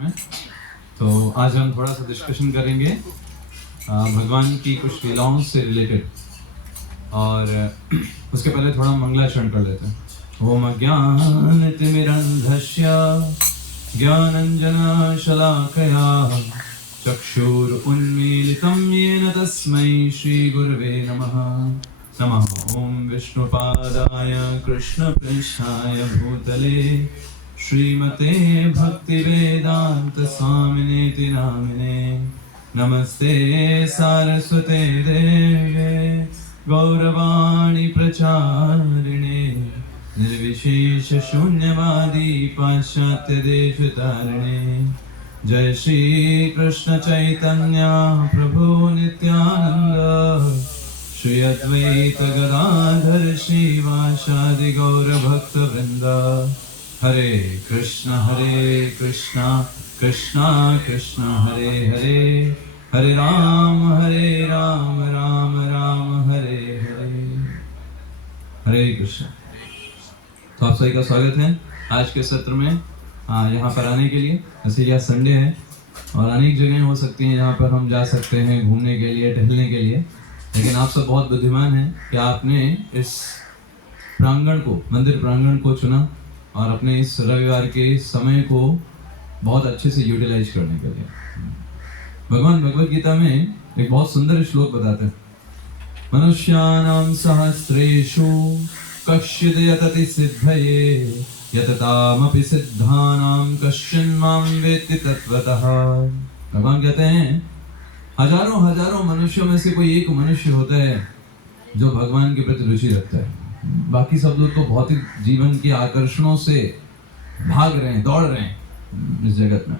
में। तो आज हम थोड़ा सा डिस्कशन करेंगे भगवान की कुछ लीलाओं से रिलेटेड, और उसके पहले थोड़ा मंगलाचरण कर लेते हैं। ओम अज्ञानतिमिरन्धस्य ज्ञानञ्जनशलाकया चक्षुरुन्मीलितं येन तस्मै श्रीगुरवे नमः। नमः ओम विष्णुपादाय कृष्णपृष्ठाय भूतले श्रीमते भक्तिवेदांत स्वामिनेति नामिने। नमस्ते सारस्वते देवे गौरवाणी प्रचारिणे निर्विशेष शून्यवादी पाश्चात्य देशतारिणे। जय श्री कृष्ण चैतन्य प्रभु नित्यानंद श्री अद्वैत गदाधर श्रीवासादि गौर भक्त वृंद। हरे कृष्णा कृष्णा कृष्णा हरे हरे, हरे राम राम राम हरे हरे। हरे कृष्ण। तो आप सभी का स्वागत है आज के सत्र में यहाँ पर आने के लिए। जैसे यह संडे है और अनेक जगह हो सकती हैं यहाँ पर हम जा सकते हैं घूमने के लिए, टहलने के लिए, लेकिन आप सब बहुत बुद्धिमान हैं कि आपने इस प्रांगण को, मंदिर प्रांगण को चुना और अपने इस रविवार के समय को बहुत अच्छे से यूटिलाइज करने के लिए। भगवान भगवद गीता में एक बहुत सुंदर श्लोक बताते हैं। मनुष्याणां सहस्रेषु कश्चिद् यतति सिद्धये यततामपि सिद्धानां कश्चिन् मां वेत्ति तत्त्वतः। भगवान कहते हैं हजारों मनुष्यों में से कोई एक मनुष्य होता है जो भगवान के प्रति रुचि रखता है। बाकी सब लोग तो भौतिक जीवन के आकर्षणों से भाग रहे हैं, दौड़ रहे हैं इस जगत में,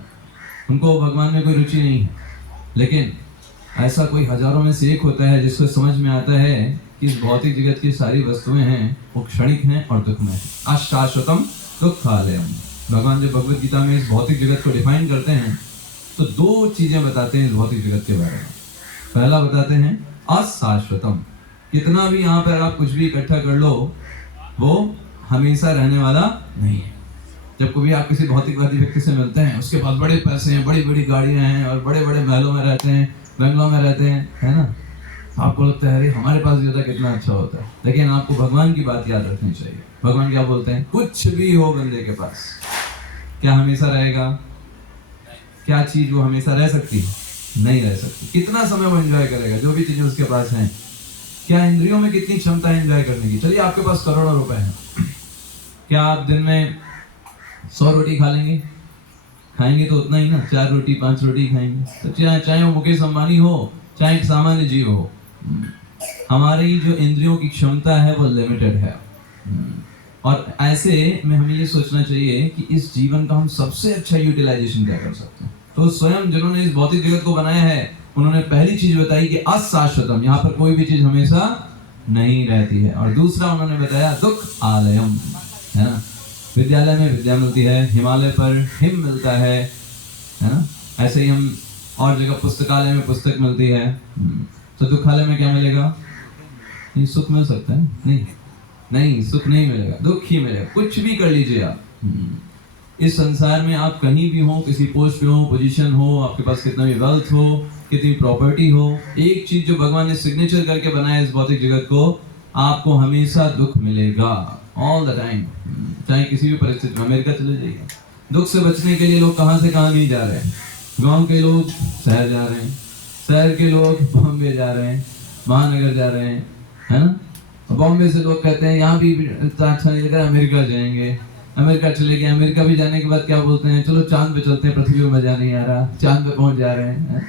उनको भगवान में कोई रुचि नहीं है। लेकिन ऐसा कोई हजारों में से एक होता है जिसको समझ में आता है कि इस भौतिक जगत की सारी वस्तुएं हैं वो क्षणिक हैं और दुखमय हैं। अशाश्वतम दुःखालयम्। भगवान जब भगवद गीता में इस भौतिक जगत को डिफाइन करते हैं तो दो चीजें बताते हैं इस भौतिक जगत के बारे में। पहला बताते हैं अशाश्वतम, कितना भी यहाँ पर आप कुछ भी इकट्ठा कर लो वो हमेशा रहने वाला नहीं है। जब कभी आप किसी भौतिकवादी व्यक्ति से मिलते हैं, उसके पास बड़े पैसे हैं, बड़ी बड़ी गाड़ियां हैं और बड़े बड़े महलों में रहते हैं, बंगलों में रहते हैं, है ना, आपको लगता है अरे हमारे पास भी होता कितना अच्छा होता है। लेकिन आपको भगवान की बात याद रखनी चाहिए। भगवान क्या बोलते हैं? कुछ भी हो बंदे के पास, क्या हमेशा रहेगा? क्या चीज वो हमेशा रह सकती है? नहीं रह सकती। कितना समय वो एंजॉय करेगा जो भी चीजें उसके पास हैं? क्या इंद्रियों में कितनी क्षमता है एंजॉय करने की? चलिए आपके पास करोड़ों रुपए हैं, क्या आप दिन में 100 रोटी खा लेंगे? खाएंगे तो उतना ही ना, 4 रोटी 5 रोटी खाएंगे। तो चाहे वो मुकेश अंबानी हो, चाहे एक सामान्य जीव हो, हमारी जो इंद्रियों की क्षमता है वो लिमिटेड है। और ऐसे में हमें ये सोचना चाहिए कि इस जीवन का हम सबसे अच्छा यूटिलाइजेशन क्या कर सकते हैं। तो स्वयं जिन्होंने इस भौतिक जगत को बनाया है उन्होंने पहली चीज बताई कि अशाश्वतम, यहाँ पर कोई भी चीज हमेशा नहीं रहती है। और दूसरा उन्होंने बताया दुख आलयम, है ना, विद्यालय में विद्या मिलती है, हिमालय पर हिम मिलता है ना, ऐसे ही हम और जगह पुस्तकालय में पुस्तक मिलती है। तो दुखालय में क्या मिलेगा? नहीं, सुख मिल सकता है? नहीं, सुख नहीं मिलेगा, दुख ही मिलेगा। कुछ भी कर लीजिए आप, इस संसार में आप कहीं भी हो, किसी पोस्ट पे हो, पोजीशन हो, आपके पास कितना भी वेल्थ हो, कितनी प्रॉपर्टी हो, एक चीज जो भगवान ने सिग्नेचर करके बनाया इस भौतिक जगत को, आपको हमेशा दुख मिलेगा, ऑल द टाइम, चाहे किसी भी परिस्थिति में। अमेरिका चले जाइए, दुख से बचने के लिए लोग कहाँ से कहाँ नहीं जा रहे हैं। गांव के लोग शहर जा रहे हैं, शहर के लोग बॉम्बे जा रहे हैं, महानगर जा रहे हैं, है ना। बॉम्बे से लोग कहते हैं यहाँ भी इतना अच्छा नहीं लग रहा, अमेरिका जाएंगे। अमेरिका चले गए, अमेरिका भी जाने के बाद क्या बोलते हैं? चलो चांद पे चलते हैं, पृथ्वी में मजा नहीं आ रहा, चांद पे पहुंच जा रहे हैं।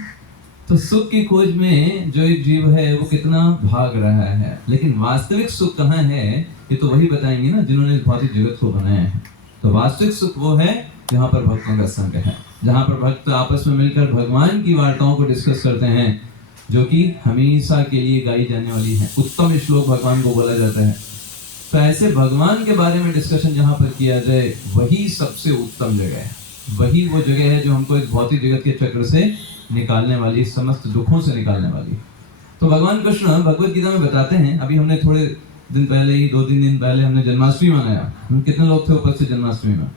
तो सुख की खोज में जो एक जीव है वो कितना भाग रहा है, लेकिन वास्तविक सुख कहाँ है ये तो वही बताएंगे ना जिन्होंने इस भौतिक जगत को बनाया है। तो वास्तविक सुख वो है जहाँ पर भक्तों का संग है, जहाँ पर भक्त आपस में मिलकर भगवान की वार्ताओं को डिस्कस करते हैं, जो कि हमेशा के लिए गाई जाने वाली है। उत्तम श्लोक भगवान को बोला जाता है। तो ऐसे भगवान के बारे में डिस्कशन जहाँ पर किया जाए वही सबसे उत्तम जगह है, वही वो जगह है जो हमको इस भौतिक जगत के चक्र से निकालने वाली, समस्त दुखों से निकालने वाली। तो भगवान कृष्ण भगवद गीता में बताते हैं, अभी हमने थोड़े दिन पहले ही 2-3 दिन पहले हमने जन्माष्टमी मनाया। कितने लोग थे उपस्थित जन्माष्टमी में?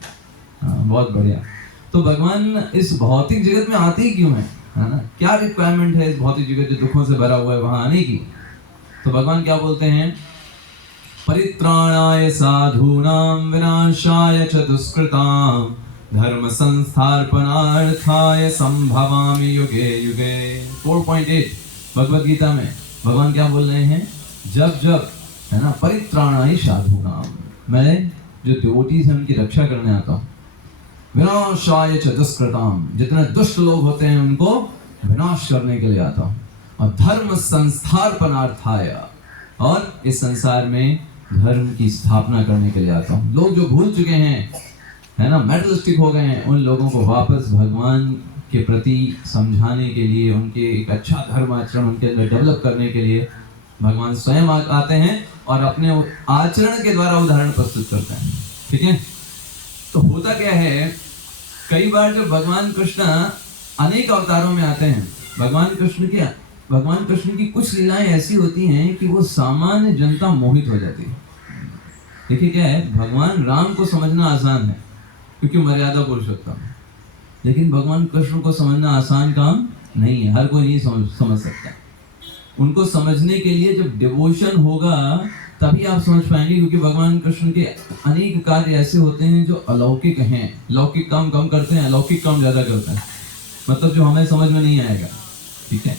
बहुत बढ़िया। तो भगवान इस भौतिक जगत में आते ही क्यों है ना? क्या रिक्वायरमेंट है इस भौतिक जगत जो दुखों से भरा हुआ है वहां आने की? तो भगवान क्या बोलते हैं? परित्राणाय साधूनां विनाशाय च दुष्कृतां धर्म संस्थापनार्थाय संभवामि युगे युगे। 4.8 भगवद गीता में भगवान क्या बोल रहे हैं? जब जब है ना, परित्राणाय साधूनां, मैं जो डिवोटीज हैं उनकी रक्षा करने आता हूँ। विनाशाय च दुष्कृतां, जितने दुष्ट लोग होते हैं उनको विनाश करने के लिए आता हूँ। और धर्म संस्थापनार्थाय, और इस संसार में धर्म की स्थापना करने के लिए आता हूँ। लोग जो भूल चुके हैं है ना, मेटलिस्टिक हो गए हैं, उन लोगों को वापस भगवान के प्रति समझाने के लिए, उनके एक अच्छा धर्म आचरण उनके अंदर डेवलप करने के लिए भगवान स्वयं आते हैं और अपने आचरण के द्वारा उदाहरण प्रस्तुत करते हैं। ठीक है, तो होता क्या है, कई बार जब भगवान कृष्ण अनेक अवतारों में आते हैं, भगवान कृष्ण की कुछ लीलाएं ऐसी होती हैं कि वो सामान्य जनता मोहित हो जाती है। देखिए क्या है, भगवान राम को समझना आसान है क्योंकि मर्यादा पुरुषोत्तम है, लेकिन भगवान कृष्ण को समझना आसान काम नहीं है, हर कोई नहीं समझ सकता। उनको समझने के लिए जब डिवोशन होगा तभी आप समझ पाएंगे, क्योंकि भगवान कृष्ण के अनेक कार्य ऐसे होते हैं जो अलौकिक हैं। लौकिक काम कम करते हैं, अलौकिक काम ज्यादा करते हैं, मतलब जो हमें समझ में नहीं आएगा। ठीक है,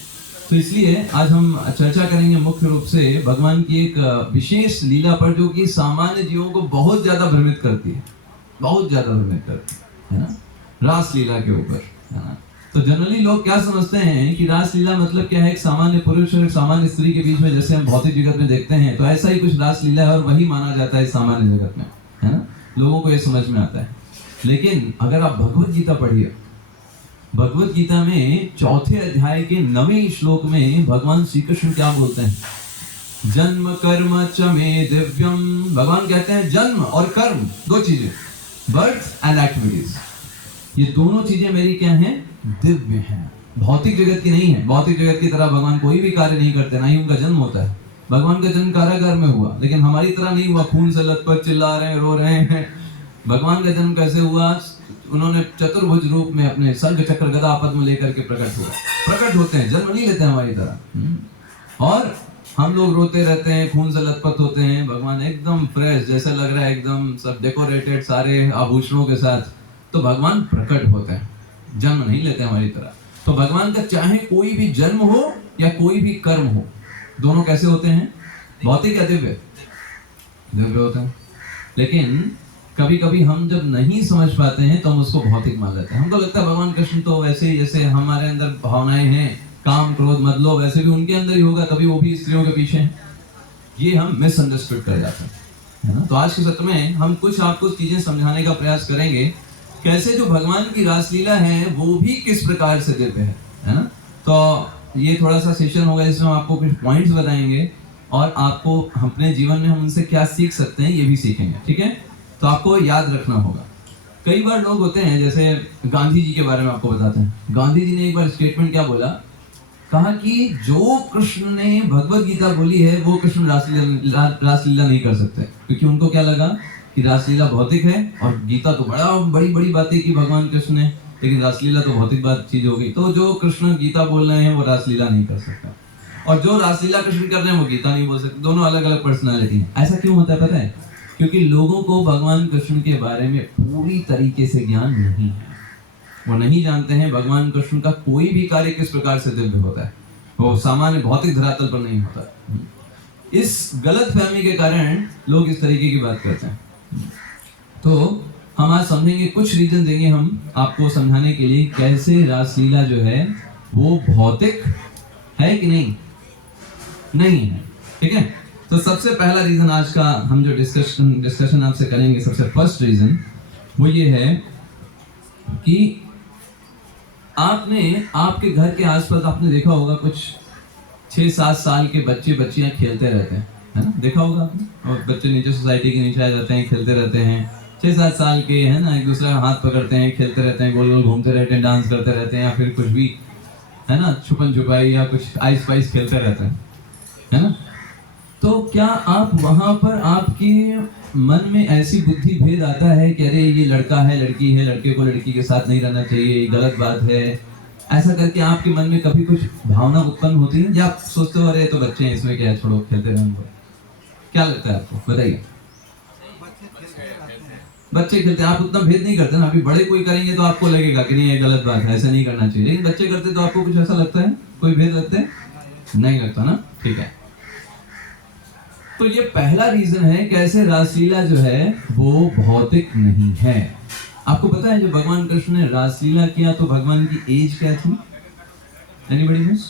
तो इसलिए आज हम चर्चा करेंगे मुख्य रूप से भगवान की एक विशेष लीला पर, जो कि सामान्य जीवों को बहुत ज्यादा भ्रमित करती है, बहुत ज्यादा भ्रमित करती है ना, रास लीला के ऊपर, है ना। तो जनरली लोग क्या समझते हैं कि रास लीला मतलब क्या है, एक सामान्य पुरुष और एक सामान्य स्त्री के बीच में जैसे हम भौतिक जगत में देखते हैं, तो ऐसा ही कुछ रास लीला है और वही माना जाता है सामान्य जगत में, है ना, लोगों को ये समझ में आता है। लेकिन अगर आप भगवत गीता पढ़िए, भगवत गीता में 4थे अध्याय के 9वें श्लोक में भगवान श्री कृष्ण क्या बोलते हैं? जन्म कर्म च मे दिव्यम। भगवान कहते हैं जन्म और कर्म, दो चीजें, बर्थ एंड एक्टिविटीज, ये दोनों चीजें मेरी क्या हैं? दिव्य हैं, भौतिक जगत की नहीं है। भौतिक जगत की तरह भगवान कोई भी कार्य नहीं करते, ना ही उनका जन्म होता है। भगवान का जन्म कारागार में हुआ, लेकिन हमारी तरह नहीं हुआ, खून से लथपथ चिल्ला रहे हैं, रो रहे हैं। भगवान का जन्म कैसे हुआ? उन्होंने चतुर्भुज रूप में अपने शंख चक्र गदा पद्म लेकर के प्रकट होते हैं, जन्म नहीं लेते हमारी तरह। और हम लोग रोते रहते हैं, खून से लथपथ होते हैं, भगवान एकदम फ्रेश, जैसा लग रहा है एकदम सब डेकोरेटेड सारे आभूषणों के साथ। तो भगवान प्रकट होते हैं, जन्म नहीं लेते हमारी तरह। तो भगवान का चाहे कोई भी जन्म हो या कोई भी कर्म हो, दोनों कैसे होते हैं? भौतिक या दिव्य? दिव्य होते हैं। लेकिन कभी कभी हम जब नहीं समझ पाते हैं तो हम उसको भौतिक मान लेते हैं। हमको लगता है भगवान कृष्ण तो वैसे ही, जैसे हमारे अंदर भावनाएं हैं, काम क्रोध मद लोभ, वैसे भी उनके अंदर ही होगा, तभी वो भी स्त्रियों के पीछे हैं। ये हम मिसअंडरस्टूड कर जाते हैं, है ना। तो आज के सत्र में हम आपको चीजें समझाने का प्रयास करेंगे, कैसे जो भगवान की रासलीला है वो भी किस प्रकार से दिव्य है ना। तो ये थोड़ा सा सेशन होगा जिसमें हम आपको कुछ पॉइंट्स बताएंगे और आपको अपने जीवन में हम उनसे क्या सीख सकते हैं ये भी सीखेंगे। ठीक है, तो आपको याद रखना होगा। कई बार लोग होते हैं, जैसे गांधी जी के बारे में आपको बताते हैं। गांधी जी ने एक बार स्टेटमेंट क्या बोला, कहा कि जो कृष्ण ने भगवत गीता बोली है वो कृष्ण रासलीला नहीं कर सकते, क्योंकि उनको क्या लगा कि रासलीला भौतिक है और गीता तो बड़ी बातें की भगवान कृष्ण ने, लेकिन रासलीला तो भौतिक बात चीज हो गई। तो जो कृष्ण गीता बोल रहे हैं वो रासलीला नहीं कर सकता, और जो रासलीला कृष्ण कर रहे हैं वो गीता नहीं बोल सकते। दोनों अलग अलग पर्सनालिटी है। ऐसा क्यों होता है पता है? क्योंकि लोगों को भगवान कृष्ण के बारे में पूरी तरीके से ज्ञान नहीं है। वो नहीं जानते हैं भगवान कृष्ण का कोई भी कार्य किस प्रकार से दिव्य होता है, वो सामान्य भौतिक धरातल पर नहीं होता। इस गलत फहमी के कारण लोग इस तरीके की बात करते हैं। तो हम आज समझेंगे, कुछ रीजन देंगे हम आपको समझाने के लिए, कैसे रासलीला जो है वो भौतिक है कि नहीं है। ठीक है, तो सबसे पहला रीजन आज का हम जो डिस्कशन आपसे करेंगे, सबसे फर्स्ट रीजन वो ये है कि आपके घर के आसपास आपने देखा होगा कुछ 6-7 साल के बच्चियां खेलते रहते हैं, है ना, देखा होगा आपने। और बच्चे नीचे सोसाइटी के नीचे आ जाते हैं, खेलते रहते हैं, 6-7 साल के, है ना, एक दूसरे का हाथ पकड़ते हैं, खेलते रहते हैं, गोल गोल घूमते रहते हैं, डांस करते रहते हैं, या फिर कुछ भी, है ना, छुपन छुपाई या कुछ आइस पाइस खेलते रहते हैं, है ना। तो क्या आप वहां पर आपकी मन में ऐसी बुद्धि भेद आता है कि अरे ये लड़का है लड़की है, लड़के को लड़की के साथ नहीं रहना चाहिए, ये गलत बात है, ऐसा करके आपके मन में कभी कुछ भावना उत्पन्न होती है या आप सोचते हो अरे तो बच्चे हैं इसमें क्या है, छोड़ो खेलते रहेंगे? क्या लगता है आपको, बताइए? बच्चे खेलते हैं, आप उतना भेद नहीं करते ना। अभी बड़े कोई करेंगे तो आपको लगेगा कि नहीं ये गलत बात है, ऐसा नहीं करना चाहिए, लेकिन बच्चे करते तो आपको कुछ ऐसा लगता है, कोई भेद लगता है? नहीं लगता ना, ठीक है। तो ये पहला रीजन है कैसे रासलीला जो है वो भौतिक नहीं है। आपको पता है जब भगवान कृष्ण ने रासलीला किया तो भगवान की एज क्या थी? Anybody knows?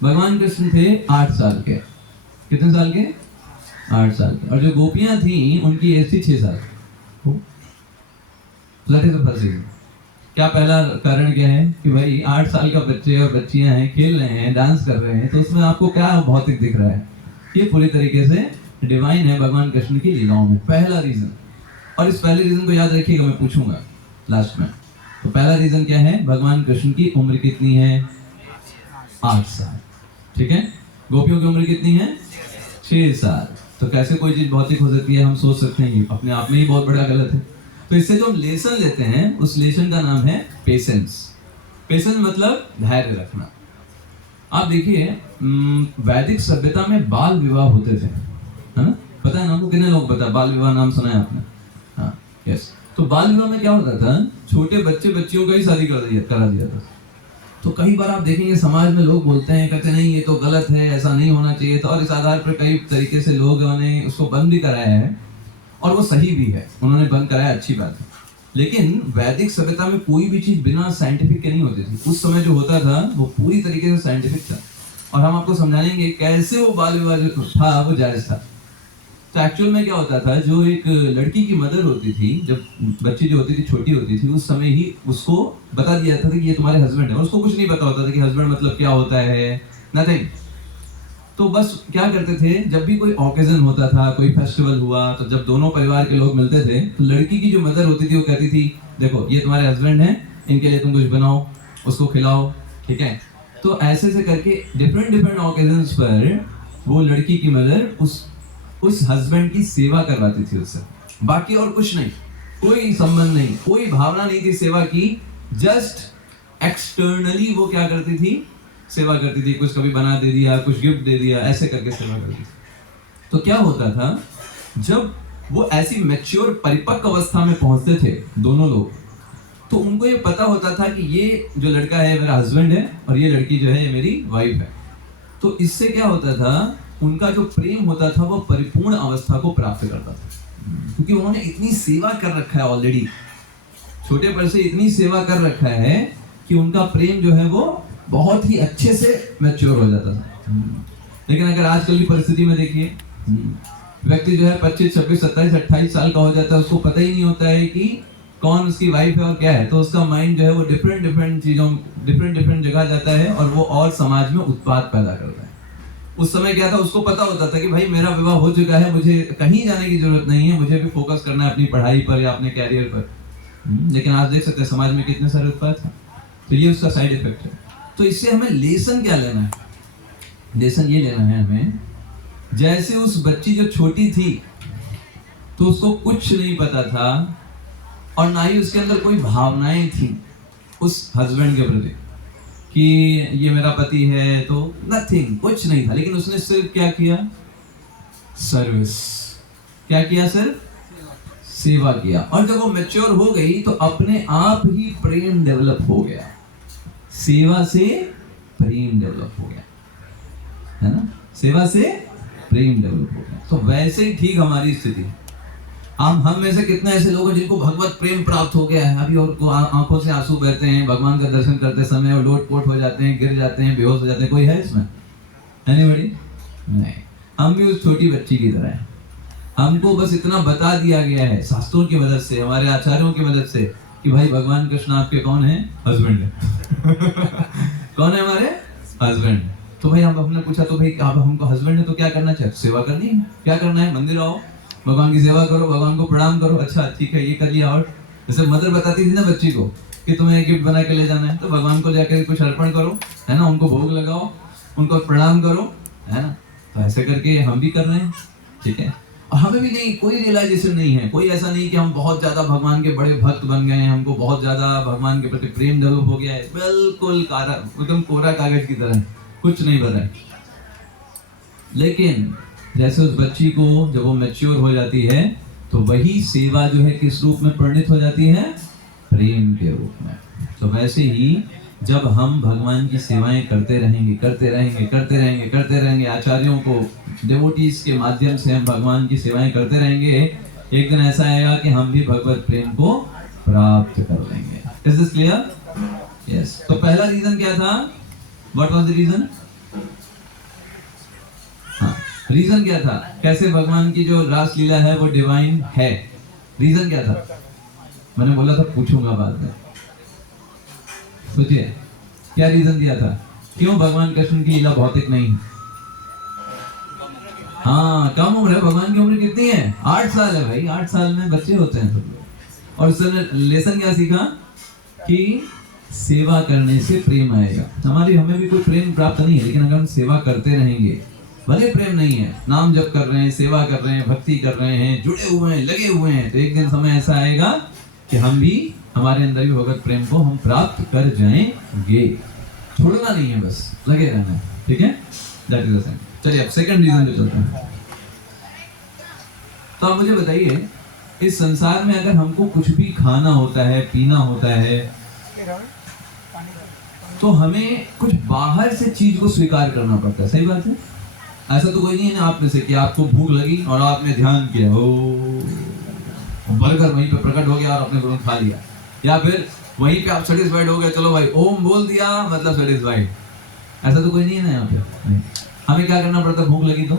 भगवान कृष्ण थे 8 साल के। कितने साल के? 8 साल के। और जो गोपियां थी उनकी एज थी 6 साल। क्या पहला कारण क्या है कि भाई 8 साल का बच्चे और बच्चियां हैं, खेल रहे हैं, डांस कर रहे हैं, तो उसमें आपको क्या भौतिक दिख रहा है? ये पूरी तरीके से डिवाइन है भगवान कृष्ण की लीलाओं में। पहला रीजन। और इस पहले रीजन को याद रखिएगा, मैं पूछूंगा लास्ट में। तो पहला रीजन क्या है? भगवान कृष्ण की उम्र कितनी है? 8 साल। ठीक है। गोपियों की उम्र कितनी है? 6 साल। तो कैसे कोई चीज भौतिक हो सकती है? हम सोच सकते हैं ये अपने आप में ही बहुत बड़ा गलत है। तो इससे जो हम लेसन लेते हैं उस लेसन का नाम है पेशेंस। पेशेंस मतलब धैर्य रखना। आप देखिए वैदिक सभ्यता में बाल विवाह होते थे, है ना? पता है ना आपको? कितने लोग पता? बाल विवाह नाम सुना है आपने? हाँ, यस। तो बाल विवाह में क्या होता था? छोटे बच्चे बच्चियों का ही शादी करा दिया था। तो कई बार आप देखेंगे समाज में लोग बोलते हैं, कहते नहीं ये तो गलत है, ऐसा नहीं होना चाहिए था, और इस आधार पर कई तरीके से लोगों ने उसको बंद भी कराया है, और वो सही भी है, उन्होंने बंद कराया, अच्छी बात है। लेकिन वैदिक सभ्यता में कोई भी चीज बिना साइंटिफिक के नहीं होती थी। उस समय जो होता था वो पूरी तरीके से साइंटिफिक था, और हम आपको समझाएंगे कैसे वो बाल विवाह जो था वो जायज था। तो एक्चुअल में क्या होता था, जो एक लड़की की मदर होती थी, जब बच्ची जो होती थी छोटी होती थी, उस समय ही उसको बता दिया जाता था कि ये तुम्हारे हस्बैंड है। और उसको कुछ नहीं पता होता था कि हस्बैंड मतलब क्या होता है, नथिंग। तो बस क्या करते थे, जब भी कोई ऑकेजन होता था, कोई फेस्टिवल हुआ, तो जब दोनों परिवार के लोग मिलते थे तो लड़की की जो मदर होती थी वो कहती थी देखो ये तुम्हारे हस्बैंड हैं, इनके लिए तुम कुछ बनाओ, उसको खिलाओ, ठीक है। तो ऐसे से करके डिफरेंट ऑकेजन्स पर वो लड़की की मदर उस हस्बैंड की सेवा करवाती थी उससे। बाकी और कुछ नहीं, कोई संबंध नहीं, कोई भावना नहीं थी सेवा की, जस्ट एक्सटर्नली वो क्या करती थी? सेवा करती थी। कुछ कभी बना दे दिया, कुछ गिफ्ट दे दिया, ऐसे करके सेवा करती थी। तो क्या होता था, जब वो ऐसी मैच्योर परिपक्व अवस्था में पहुंचते थे दोनों लोग, तो उनको ये पता होता था कि ये जो लड़का है मेरा हस्बैंड है और ये लड़की जो है ये मेरी वाइफ है। तो इससे क्या होता था, उनका जो प्रेम होता था वो परिपूर्ण अवस्था को प्राप्त करता था, क्योंकि उन्होंने इतनी सेवा कर रखा है ऑलरेडी, छोटे पर से इतनी सेवा कर रखा है कि उनका प्रेम जो है वो बहुत ही अच्छे से मैच्योर हो जाता था। लेकिन अगर आजकल की परिस्थिति में देखिए, व्यक्ति जो है 25, 26, 27, 28 साल का हो जाता है, उसको पता ही नहीं होता है कि कौन उसकी वाइफ है और क्या है। तो उसका माइंड जो है वो डिफरेंट चीजों, डिफरेंट जगह जाता है, और वो और समाज में उत्पाद पैदा करता है। उस समय क्या था, उसको पता होता था कि भाई मेरा विवाह हो चुका है, मुझे कहीं जाने की जरूरत नहीं है, मुझे भी फोकस करना है अपनी पढ़ाई पर या अपने कैरियर पर। लेकिन आज देख सकते हैं समाज में कितने सारे उत्पाद हैं। तो ये उसका साइड इफेक्ट है। तो इससे हमें लेसन क्या लेना है? लेसन ये लेना है हमें, जैसे उस बच्ची जो छोटी थी तो उसको कुछ नहीं पता था, और ना ही उसके अंदर कोई भावनाएं थी उस हस्बैंड के प्रति कि ये मेरा पति है, तो नथिंग, कुछ नहीं था। लेकिन उसने सिर्फ क्या किया? सर्विस। क्या किया? सिर्फ सेवा किया। और जब वो मैच्योर हो गई तो अपने आप ही प्रेम डेवलप हो गया, सेवा से प्रेम डेवलप हो गया, है ना? सेवा से प्रेम डेवलप हो गया। तो वैसे ही ठीक हमारी स्थिति। हम में से कितने ऐसे लोग हैं जिनको भगवत प्रेम प्राप्त हो गया है अभी, और आंखों से आंसू बहते हैं भगवान का दर्शन करते समय, और लोटपोट हो जाते हैं, गिर जाते हैं, बेहोश हो जाते हैं। कोई है इसमें? एनीबॉडी? नहीं। हम भी उस छोटी बच्ची की तरह हैं। हमको बस इतना बता दिया गया है शास्त्रों की मदद से, हमारे आचार्यों की मदद से, कि भाई भगवान कृष्ण आपके कौन है? हस्बैंड है। कौन है? हमारे हस्बैंड। तो भाई हमने पूछा, तो भाई आप हमको हस्बैंड है तो क्या करना चाहिए? सेवा करनी है। क्या करना है? मंदिर आओ, भगवान की सेवा करो, भगवान को प्रणाम करो। अच्छा ठीक है, ये कर लिया। और जैसे मदर बताती थी ना बच्ची को कि तुम्हें गिफ्ट बना के ले जाना है, तो भगवान को जाकर कुछ अर्पण करो, है ना, उनको भोग लगाओ, उनको प्रणाम करो, है ना। तो ऐसे करके हम भी कर रहे हैं, ठीक है। और हमें भी नहीं, कोई रियलाइजेशन नहीं है, कोई ऐसा नहीं कि हम बहुत ज्यादा भगवान के बड़े भक्त बन गए हैं, हमको बहुत ज्यादा भगवान के प्रति प्रेम डेवलप हो गया है। बिल्कुल एकदम कोरा कागज की तरह, कुछ नहीं पता है। लेकिन जैसे उस बच्ची को जब वो मैच्योर हो जाती है तो वही सेवा जो है किस रूप में परिणित हो जाती है, प्रेम के रूप में। तो वैसे ही जब हम भगवान की सेवाएं करते रहेंगे, आचार्यों को, डिवोटीज के माध्यम से हम भगवान की सेवाएं करते रहेंगे, एक दिन ऐसा आएगा कि हम भी भगवत प्रेम को प्राप्त कर लेंगे। Is this clear? यस। तो पहला रीजन क्या था? What was the reason? Reason क्या था? कैसे भगवान की जो रास लीला है वो डिवाइन है? रीजन क्या था? मैंने बोला था पूछूंगा बाद में। सोचिए क्या रीजन दिया था, क्यों भगवान कृष्ण की लीला भौतिक नहीं? हाँ, कम उम्र है। भगवान की उम्र कितनी है? 8 साल है भाई। 8 साल में बच्चे होते हैं सब लोग। और उसने लेसन क्या सीखा कि सेवा करने से प्रेम आएगा। हमें भी कोई प्रेम प्राप्त नहीं है, लेकिन अगर हम सेवा करते रहेंगे, भले प्रेम नहीं है, नाम जप कर रहे हैं, सेवा कर रहे हैं, भक्ति कर रहे हैं, जुड़े हुए हैं, लगे हुए हैं, तो एक दिन समय ऐसा आएगा कि हम भी, हमारे अंदर भी भगवत प्रेम को हम प्राप्त कर जाएंगे। छोड़ना नहीं है, बस लगे रहना है, ठीक है। That is the second. चलिए अब सेकंड रीजन पे चलते हैं। तो आप मुझे बताइए, इस संसार में अगर हमको कुछ भी खाना होता है, पीना होता है, तो हमें कुछ बाहर से चीज को स्वीकार करना पड़ता है। सही बात है? ऐसा तो कोई नहीं है ना आप में से कि आपको भूख लगी और आपने ध्यान किया, ओ बर्गर वहीं पे प्रकट हो गया और आपने तुरंत खा लिया, या फिर वहीं पे आप सेटिस्फाइड हो गए, चलो भाई ओम बोल दिया मतलब सेटिस्फाइड। ऐसा तो कोई नहीं है ना यहाँ पे। नहीं। हमें क्या करना पड़ता है? भूख लगी तो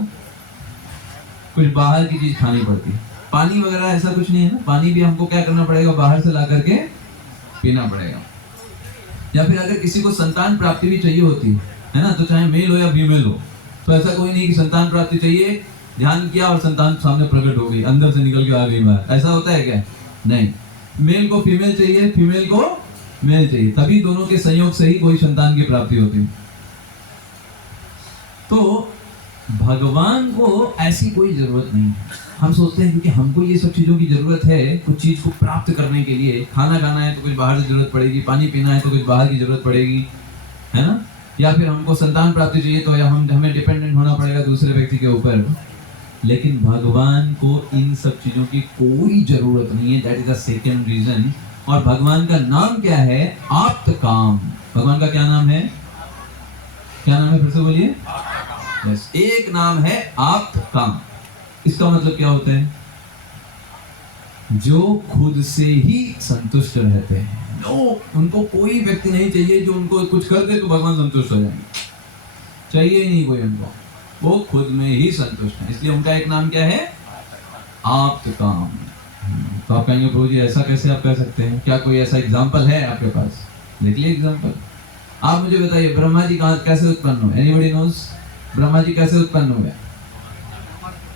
कुछ बाहर की चीज खानी पड़ती है। पानी वगैरह ऐसा कुछ नहीं है ना, पानी भी हमको क्या करना पड़ेगा? बाहर से ला करके पीना पड़ेगा। या फिर अगर किसी को संतान प्राप्ति भी चाहिए होती है ना, तो चाहे मेल हो या फीमेल हो, तो ऐसा कोई नहीं कि संतान प्राप्ति चाहिए, ध्यान किया और संतान सामने प्रकट हो गई, अंदर से निकल के आ गई बाहर। ऐसा होता है क्या? नहीं। मेल को फीमेल चाहिए, फीमेल को मेल चाहिए, तभी दोनों के संयोग से ही कोई संतान की प्राप्ति होती है। तो भगवान को ऐसी कोई जरूरत नहीं है। हम सोचते हैं क्योंकि हमको ये सब चीजों की जरूरत है, कुछ चीज को प्राप्त करने के लिए, खाना खाना है तो कुछ बाहर से जरूरत पड़ेगी, पानी पीना है तो कुछ बाहर की जरूरत पड़ेगी, है ना। या फिर हमको संतान प्राप्ति चाहिए तो या हमें डिपेंडेंट होना पड़ेगा दूसरे व्यक्ति के ऊपर। लेकिन भगवान को इन सब चीजों की कोई जरूरत नहीं है। That is the second reason. और भगवान का नाम क्या है? आप्त काम। भगवान का क्या नाम है? क्या नाम है? फिर से बोलिए। यस, एक नाम है आप्त काम। इसका मतलब क्या होता है? जो खुद से ही संतुष्ट रहते हैं। उनको कोई व्यक्ति नहीं चाहिए जो उनको कुछ कर दे तो भगवान संतुष्ट हो जाएंगे, चाहिए ही नहीं कोई उनको, वो खुद में ही संतुष्ट है। इसलिए उनका एक नाम क्या है? आप्त काम। तो आप कहेंगे प्रभु जी ऐसा कैसे आप कह सकते हैं? क्या कोई ऐसा एग्जाम्पल है आपके पास? देख लीजिए एग्जाम्पल। आप मुझे बताइए ब्रह्मा जी कहाँ कैसे उत्पन्न हुए? Anybody nose? ब्रह्मा जी कैसे उत्पन्न हुए?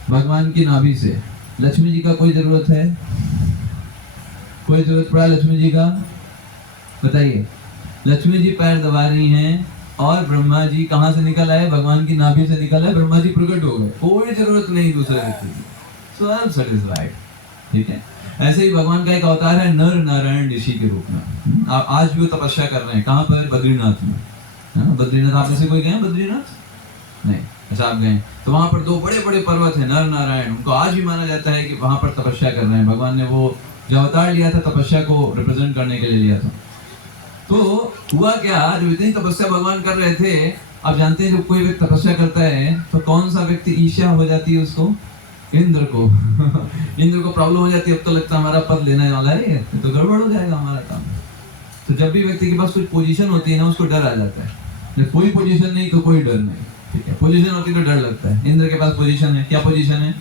भगवान की नाभि से। लक्ष्मी जी का कोई जरूरत है? कोई जरूरत पड़ा लक्ष्मी जी का? बताइए। लक्ष्मी जी पैर दबा रही हैं और ब्रह्मा जी कहाँ से निकल आए? भगवान की नाभि से निकल आए, ब्रह्मा जी प्रकट हो गए, कोई जरूरत नहीं दूसरे व्यक्ति की, स्वयं सेटिस्फाइड। ठीक है। ऐसे ही भगवान का एक अवतार है नर नारायण ऋषि के रूप में। आप आज भी वो तपस्या कर रहे हैं। कहाँ पर? बद्रीनाथ में। बद्रीनाथ आप में से कोई गए? बद्रीनाथ नहीं? अच्छा आप गए। तो वहां पर 2 बड़े बड़े पर्वत है नर नारायण, उनको आज भी माना जाता है कि वहां पर तपस्या कर रहे हैं। भगवान ने वो जो अवतार लिया था तपस्या को रिप्रेजेंट करने के लिए लिया था। तो हुआ क्या, जब इतनी तपस्या भगवान कर रहे थे, आप जानते हैं जब कोई व्यक्ति तपस्या करता है तो कौन सा व्यक्ति ईर्ष्या हो जाती है उसको? इंद्र को। इंद्र को प्रॉब्लम हो जाती है, अब तो लगता है हमारा पद लेने वाला है, तो गड़बड़ हो जाएगा हमारा काम। तो जब भी व्यक्ति के पास कुछ पोजीशन होती है ना, उसको डर आ जाता है। कोई पोजीशन नहीं तो कोई डर नहीं, ठीक है। पोजीशन होती तो डर लगता है। इंद्र के पास पोजीशन है। क्या पोजीशन है?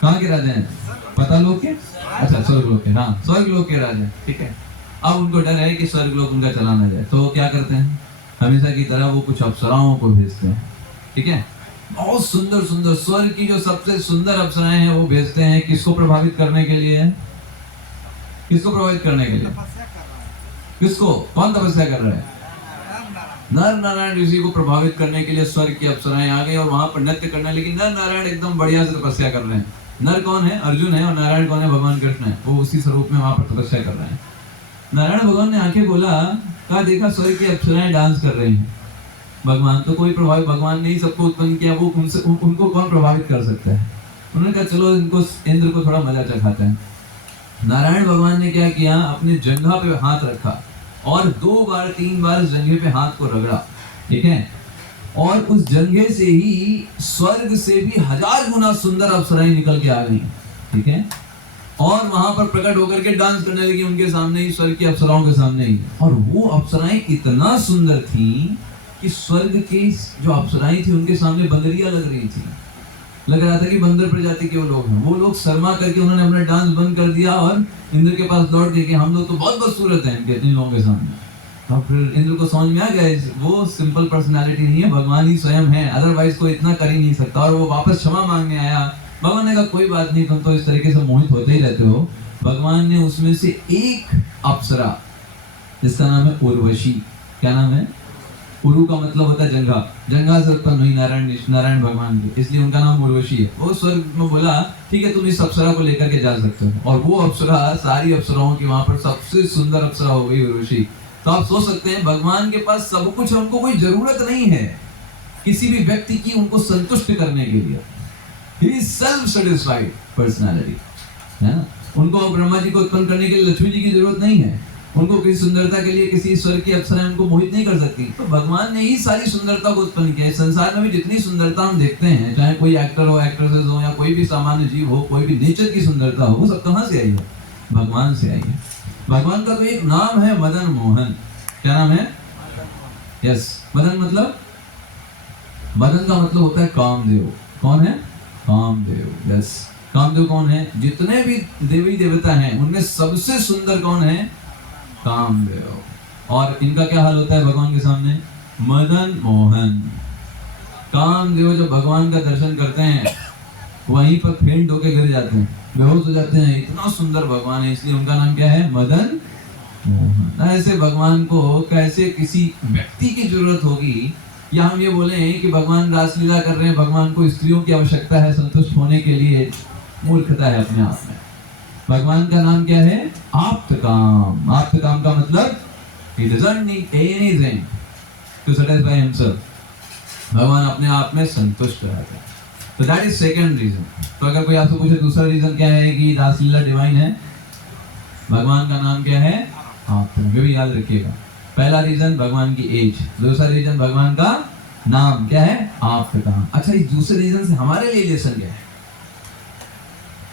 कहाँ के राजा हैं? पता लोग के? अच्छा स्वर्ग लोग के। हाँ, स्वर्ग लोग के राजा, ठीक है। अब उनको डर है कि स्वर्ग लोग उनका चला ना जाए, तो क्या करते हैं? हमेशा की तरह वो कुछ अप्सराओं को भेजते हैं, ठीक है। बहुत सुंदर सुंदर स्वर्ग की जो सबसे सुंदर अप्सराएं हैं वो भेजते हैं। किसको प्रभावित करने के लिए? किसको प्रभावित करने के लिए? किसको? कौन तपस्या कर रहा है? नर नारायण ऋषि को प्रभावित करने के लिए स्वर्ग की अप्सराएं आ गई और वहां पर नृत्य करने लगी। नर नारायण एकदम बढ़िया से तपस्या कर रहे हैं। नर कौन है? अर्जुन है, और नारायण कौन है? भगवान कृष्ण है। वो उसी स्वरूप में वहां पर तपस्या कर रहे हैं। नारायण भगवान ने आंखें खोला, कहा देखा स्वर्ग की अप्सराएं डांस कर रही हैं। भगवान तो कोई प्रभावित, भगवान ने ही सबको उत्पन्न किया, वो उनको कौन प्रभावित कर सकता है? उन्होंने कहा चलो इनको, इंद्र को थोड़ा मजा चखाते हैं। नारायण भगवान ने क्या किया, अपने जंघा पे हाथ रखा और 2 बार 3 बार जंघे पे हाथ को रगड़ा, ठीक है, और उस जंघे से ही स्वर्ग से भी 1000 गुना सुंदर अप्सराएं निकल के आ गई, ठीक है, और वहां पर प्रकट होकर के डांस करने लगी उनके सामने ही, स्वर्ग की अप्सराओं के सामने ही। और वो अप्सराएं इतना सुंदर थी कि स्वर्ग की जो अप्सराएं थी उनके सामने बंदरियां लग रही थी। लग रहा था कि बंदर प्रजाति के वो लोग हैं। वो लोग शर्मा करके उन्होंने अपना डांस बंद कर दिया और इंद्र के पास लौट गए कि हम लोग तो बहुत बदसूरत हैं इनके, इन लोगों के सामने। और फिर इंद्र को समझ में आ गया वो सिंपल पर्सनालिटी नहीं है, भगवान ही स्वयं है, अदरवाइज कोई इतना कर ही नहीं सकता। और वो वापस क्षमा मांगने आया। भगवान ने कहा कोई बात नहीं, तुम तो इस तरीके से मोहित होते ही रहते हो। भगवान ने उसमें से एक अप्सरा, जिसका नाम है उर्वशी, क्या नाम है? उरु का मतलब होता है जंघा, जंघा से उत्पन्न हुई नारायण भगवान की, इसलिए उनका नाम उर्वशी है। वो स्वर्ग में बोला ठीक है तुम इस अप्सरा को लेकर के जा सकते हो। और वो अप्सरा सारी अप्सराओं की वहां पर सबसे सुंदर अप्सरा हो गई उर्वशी। तो आप सोच सकते हैं भगवान के पास सब कुछ है, उनको कोई जरूरत नहीं है किसी भी व्यक्ति की उनको संतुष्ट करने के लिए। He is self satisfied personality, है ना। उनको ब्रह्मा जी को उत्पन्न करने के लिए लक्ष्मी जी की जरूरत नहीं है, उनको किसी सुंदरता के लिए किसी स्वर्ग की अप्सराएं उनको मोहित नहीं कर सकती। तो भगवान ने ही सारी सुंदरता को उत्पन्न किया है। संसार में भी जितनी सुंदरता हम देखते हैं, चाहे कोई एक्टर हो, एक्ट्रेसेस हो, या कोई भी सामान्य जीव हो, कोई भी नेचर की सुंदरता हो, वो सब कहाँ से आई है? भगवान से आई है। भगवान का तो एक नाम है मदन मोहन। क्या नाम है? यस, मदन मतलब, मदन का मतलब होता है कामदेव। कौन है? कामदेव। यस, कामदेव कौन है? जितने भी देवी देवता हैं उनमें सबसे सुंदर कौन है? कामदेव। और इनका क्या हाल होता है भगवान के सामने? मदन मोहन। कामदेव जब भगवान का दर्शन करते हैं वहीं पर फेंट होके गिर जाते हैं, बेहोश हो जाते हैं। इतना सुंदर भगवान है, इसलिए उनका नाम क्या है? मदन मोहन। ऐसे भगवान को कैसे किसी व्यक्ति की जरूरत होगी, या हम ये बोले कि भगवान रासलीला कर रहे हैं, भगवान को स्त्रियों की आवश्यकता है संतुष्ट होने के लिए, मूर्खता है अपने आप में। भगवान का नाम क्या है? आप्तकाम। आप्तकाम का मतलब he doesn't need anything to satisfy himself। भगवान अपने आप में संतुष्ट रहता है। तो दैट इज सेकंड रीजन। तो अगर कोई आपसे पूछे दूसरा रीजन क्या है कि रासलीला डिवाइन है, भगवान का नाम क्या है? आप्तकाम। ये भी याद रखिएगा। पहला रीजन भगवान की एज, दूसरा रीजन भगवान का नाम क्या है? आप्तकाम। अच्छा, इस दूसरे रीजन से हमारे लिए लेसन क्या है?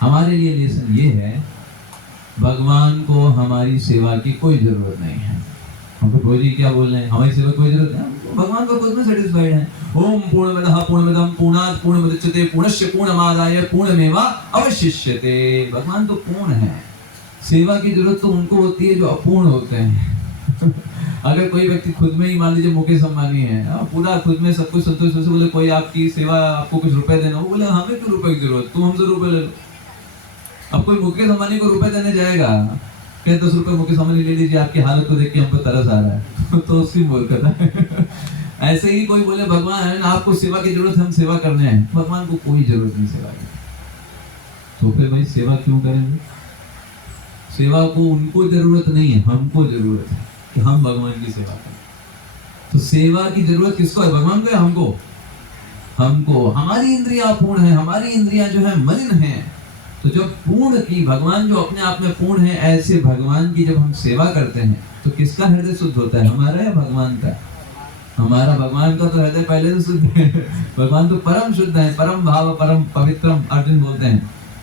हमारे लिए लेसन ये है, भगवान को हमारी सेवा की कोई जरूरत नहीं है। हम तो प्रभु जी क्या बोल रहे हैं, हमारी सेवा की कोई जरूरत है, भगवान को खुद में सेटिस्फाइड है। ओम पूर्णमदः पूर्णमिदं पूर्णात् पूर्णमुदच्यते पूर्णस्य पूर्णमादाय पूर्णमेव अवशिष्यते। भगवान तो पूर्ण है, सेवा की जरूरत तो उनको होती है जो अपूर्ण होते हैं। अगर कोई व्यक्ति खुद में ही, मान लीजिए मुकेश अंबानी है, पूरा खुद में सब कुछ संतुष्ट से बोले कोई आपकी सेवा, आपको कुछ रुपए देना, वो बोले हमें क्यों रुपए की जरूरत, तू हमसे रुपए ले लो। अब कोई मुकेश अंबानी को रुपए देने जाएगा, कहे 10 रुपए मुकेश अंबानी ले लीजिए, आपकी हालत को देख के हमको तरस आ रहा है तो उसकी मूर्खता है। ऐसे ही कोई बोले भगवान आपको सेवा की जरूरत, हम सेवा करने हैं, भगवान को कोई जरूरत नहीं सेवा की, तो फिर भाई सेवा क्यों करेंगे? सेवा को उनको जरूरत नहीं है, हमको जरूरत है कि हम भगवान की सेवा करें। तो सेवा की जरूरत किसको है? भगवान को या हमको? हमको। हमारी इंद्रियां पूर्ण है, हमारी इंद्रियां जो है मलिन है। तो जब पूर्ण की, भगवान जो अपने आप में पूर्ण है, ऐसे भगवान की जब हम सेवा करते हैं तो किसका हृदय शुद्ध होता है? हमारा या भगवान का? हमारा। भगवान का तो हृदय पहले से शुद्ध है। भगवान तो परम शुद्ध है, परम भाव परम पवित्रम अर्जुन बोलते हैं।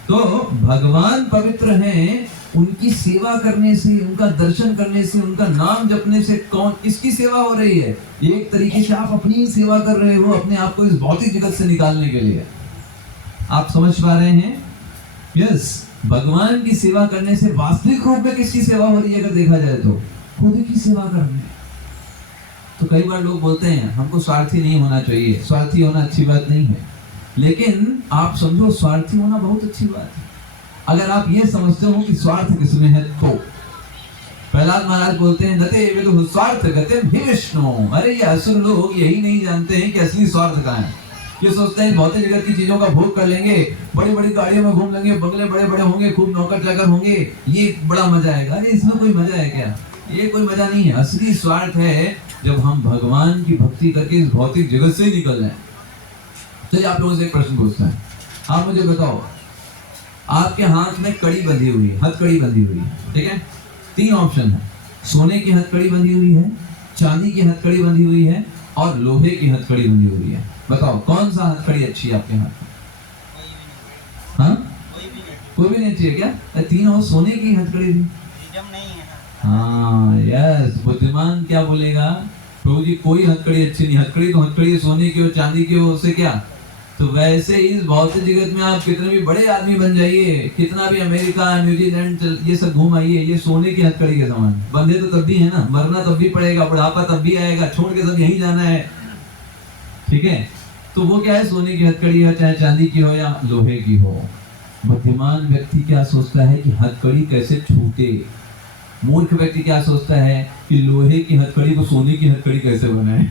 तो भगवान पवित्र हैं, उनकी सेवा करने से, उनका दर्शन करने से, उनका नाम जपने से कौन, किसकी सेवा हो रही है? एक तरीके से आप अपनी ही सेवा कर रहे हो, अपने आप को इस भौतिक जगत से निकालने के लिए। आप समझ पा रहे हैं? यस, भगवान की सेवा करने से वास्तविक रूप में किसकी सेवा हो रही है? अगर देखा जाए तो खुद की सेवा करने। तो कई बार लोग बोलते हैं हमको स्वार्थी नहीं होना चाहिए, स्वार्थी होना अच्छी बात नहीं है, लेकिन आप समझो स्वार्थी होना बहुत अच्छी बात है। अगर आप ये समझते हो कि स्वार्थ किसमें है, तो पहला प्रहलाद महाराज बोलते हैं नते विदुः स्वार्थ गतिम हि विष्णु। अरे ये असुर लोग यही नहीं जानते हैं कि असली स्वार्थ कहाँ है। ये सोचते हैं भौतिक जगत की चीजों का भोग कर लेंगे, बड़ी बड़ी गाड़ियों में घूम लेंगे, बंगले बड़े बड़े होंगे, खूब नौकर चाकर होंगे, ये बड़ा मजा आएगा। अरे इसमें कोई मजा है क्या? ये कोई मजा नहीं है। असली स्वार्थ है जब हम भगवान की भक्ति करके इस भौतिक जगत से ही निकल जाए। चलिए आप लोगों से एक प्रश्न पूछता है, आप मुझे बताओ, आपके हाथ में कड़ी बंधी हुई है, हथकड़ी बंधी हुई है, ठीक है? 3 ऑप्शन है, सोने की हथकड़ी बंधी हुई है, चांदी की हथकड़ी बंधी हुई है और लोहे की हथकड़ी बंधी हुई है। बताओ कौन सा हथकड़ी अच्छी है आपके हाथ में? हाँ, कोई भी नहीं अच्छी है क्या? 3 और सोने की हथकड़ी थी। हाँ यस, बुद्धिमान क्या बोलेगा, प्रभु जी कोई हथकड़ी अच्छी नहीं, हथकड़ी तो हथकड़ी सोने की हो चांदी की हो, उससे क्या। तो वैसे इस भौतिक जगत में आप कितने भी बड़े आदमी बन जाइए, कितना भी अमेरिका न्यूजीलैंड ये सब घूम आइए, ये सोने की हथकड़ी के समान। बंधे तो तब भी है ना, मरना तब भी पड़ेगा, बुढ़ापा तब भी आएगा, छोड़ के सब यहीं जाना है, ठीक है? तो वो क्या है, सोने की हथकड़ी है, चाहे चांदी की हो या लोहे की हो। बुद्धिमान व्यक्ति क्या सोचता है कि हथकड़ी कैसे छूटे। मूर्ख व्यक्ति क्या सोचता है कि लोहे की हथकड़ी को सोने की हथकड़ी कैसे बनाए।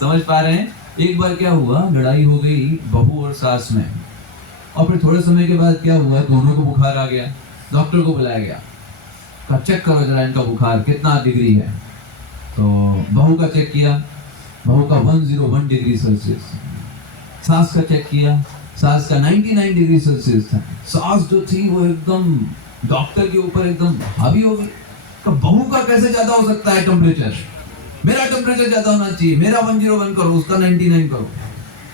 समझ पा रहे हैं? एक बार क्या हुआ, लड़ाई हो गई बहू और सास में, और फिर थोड़े समय के बाद क्या हुआ, दोनों को बुखार आ गया। डॉक्टर को बुलाया गया, कहा चेक करो जरा इनका बुखार कितना डिग्री है। तो बहू का चेक किया, बहू का 101 डिग्री सेल्सियस। सास का चेक किया, सास का 99 डिग्री सेल्सियस था। सास जो थी वो एकदम डॉक्टर के ऊपर एकदम हावी हो गई। तो बहू का कैसे ज्यादा हो सकता है टेम्परेचर, मेरा टेम्परेचर ज्यादा होना चाहिए, मेरा 101 करो, उसका 99 करो।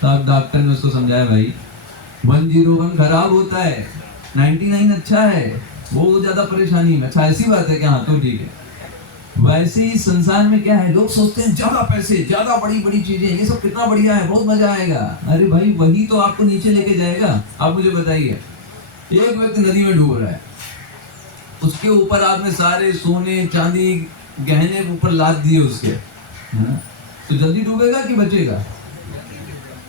तब डॉक्टर ने उसको समझाया, भाई 101 खराब होता है, 99 अच्छा है, वो ज्यादा परेशानी में। अच्छा ऐसी बात है क्या? हाँ तो ठीक है। वैसे ही संसार में क्या है, लोग सोचते हैं ज्यादा पैसे, ज्यादा बड़ी बड़ी चीजें, ये सब कितना बढ़िया है, बहुत मजा आएगा। अरे भाई वही तो आपको नीचे लेके जाएगा। आप मुझे बताइए, एक व्यक्ति नदी में डूब रहा है, उसके ऊपर आपने सारे सोने चांदी गहने ऊपर लाद दिए उसके, तो जल्दी डूबेगा कि बचेगा?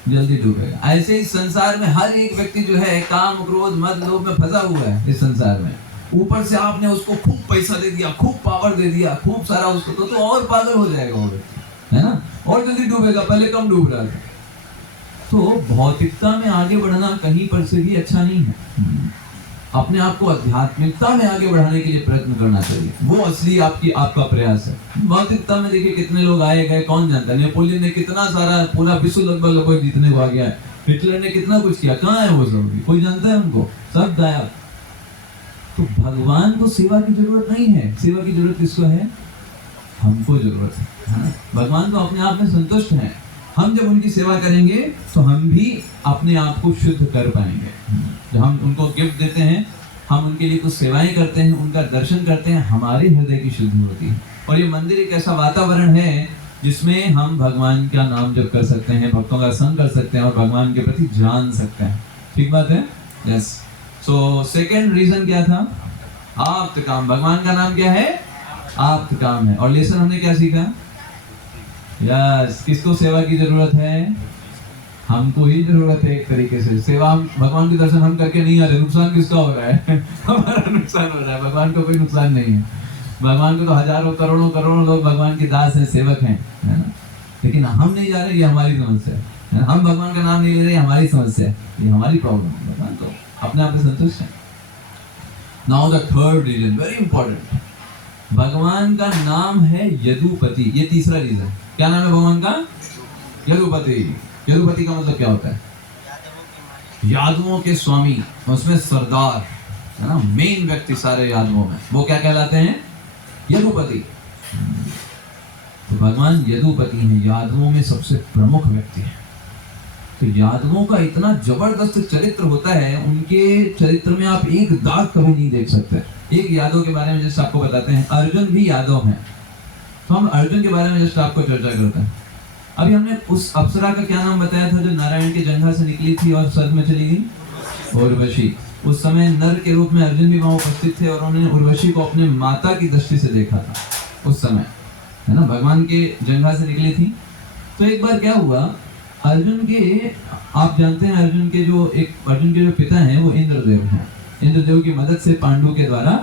जल्दी डूबेगा। ऐसे ही संसार में हर एक व्यक्ति जो है काम क्रोध मद लोभ में फंसा हुआ है इस संसार में। ऊपर से आपने उसको खूब पैसा दे दिया, खूब पावर दे दिया, खूब सारा उसको, तो और पागल हो जाएगा वो, है ना? और जल्दी डूबेगा, पहले कम डूब रहा था। तो भौतिकता में आगे बढ़ना कहीं पर से भी अच्छा नहीं है। अपने आप को आध्यात्मिकता में आगे बढ़ाने के लिए प्रयत्न करना चाहिए, वो असली आपका प्रयास है। भौतिकता में देखिए कितने लोग आए गए, कौन जानता है। नेपोलियन ने कितना सारा पूरा विश्व लगभग जीतने को आ गया है। हिटलर ने कितना कुछ किया, कहाँ है वो सब? कोई जानता है उनको? सब गायब। तो भगवान को सेवा की जरूरत नहीं है। सेवा की जरूरत किसको है? हमको जरूरत है। भगवान तो अपने आप में संतुष्ट है। हम जब उनकी सेवा करेंगे तो हम भी अपने आप को शुद्ध कर पाएंगे। जब हम उनको गिफ्ट देते हैं, हम उनके लिए कुछ सेवाएं करते हैं, उनका दर्शन करते हैं, हमारे हृदय की शुद्धि होती है। और ये मंदिर एक ऐसा वातावरण है जिसमें हम भगवान का नाम जप कर सकते हैं, भक्तों का संग कर सकते हैं और भगवान के प्रति जान सकते हैं। ठीक बात है? यस। सो सेकेंड रीजन क्या था? आप्त काम। भगवान का नाम क्या है? आप्त काम है। और लेसन हमने क्या सीखा? यस, किसको सेवा की जरूरत है? हमको ही जरूरत है। एक तरीके से सेवा, हम भगवान के दर्शन हम करके नहीं आ रहे, नुकसान किसका हो रहा है? हमारा नुकसान हो रहा है, भगवान को कोई नुकसान नहीं है। भगवान को तो हजारों करोड़ों करोड़ों लोग भगवान के दास हैं, सेवक हैं, है ना? लेकिन हम नहीं जा रहे, ये हमारी समस्या है। हम भगवान का नाम नहीं ले रहे, हमारी समस्या है, ये हमारी प्रॉब्लम है। भगवान तो अपने आप में संतुष्ट है। Now the third reason, very important. भगवान का नाम है यदुपति। ये तीसरा रीजन। क्या नाम है भगवान का? यदुपति। यदुपति का मतलब क्या होता है? यादवों के स्वामी, उसमें सरदार, है ना? मेन व्यक्ति सारे यादवों में, वो क्या कहलाते हैं? यदुपति। तो भगवान यदुपति हैं, यादवों में सबसे प्रमुख व्यक्ति है। तो यादवों का इतना जबरदस्त चरित्र होता है, उनके चरित्र में आप एक दाग कभी नहीं देख सकते। एक यादव के बारे में जस्ट आपको बताते हैं, अर्जुन भी यादव हैं। तो हम अर्जुन के बारे में जस्ट आपको चर्चा करते हैं। अभी हमने उस अप्सरा का क्या नाम बताया था जो नारायण के जंघा से निकली थी और स्वर्ग में चली गई? उर्वशी। उस समय नर के रूप में अर्जुन भी वहां उपस्थित थे और उन्होंने उर्वशी को अपने माता की दृष्टि से देखा था उस समय, है ना? भगवान के जंघा से निकली थी। तो एक बार क्या हुआ, अर्जुन के, आप जानते हैं अर्जुन के जो पिता हैं वो इंद्रदेव हैं। इंद्रदेव की मदद से पांडु के द्वारा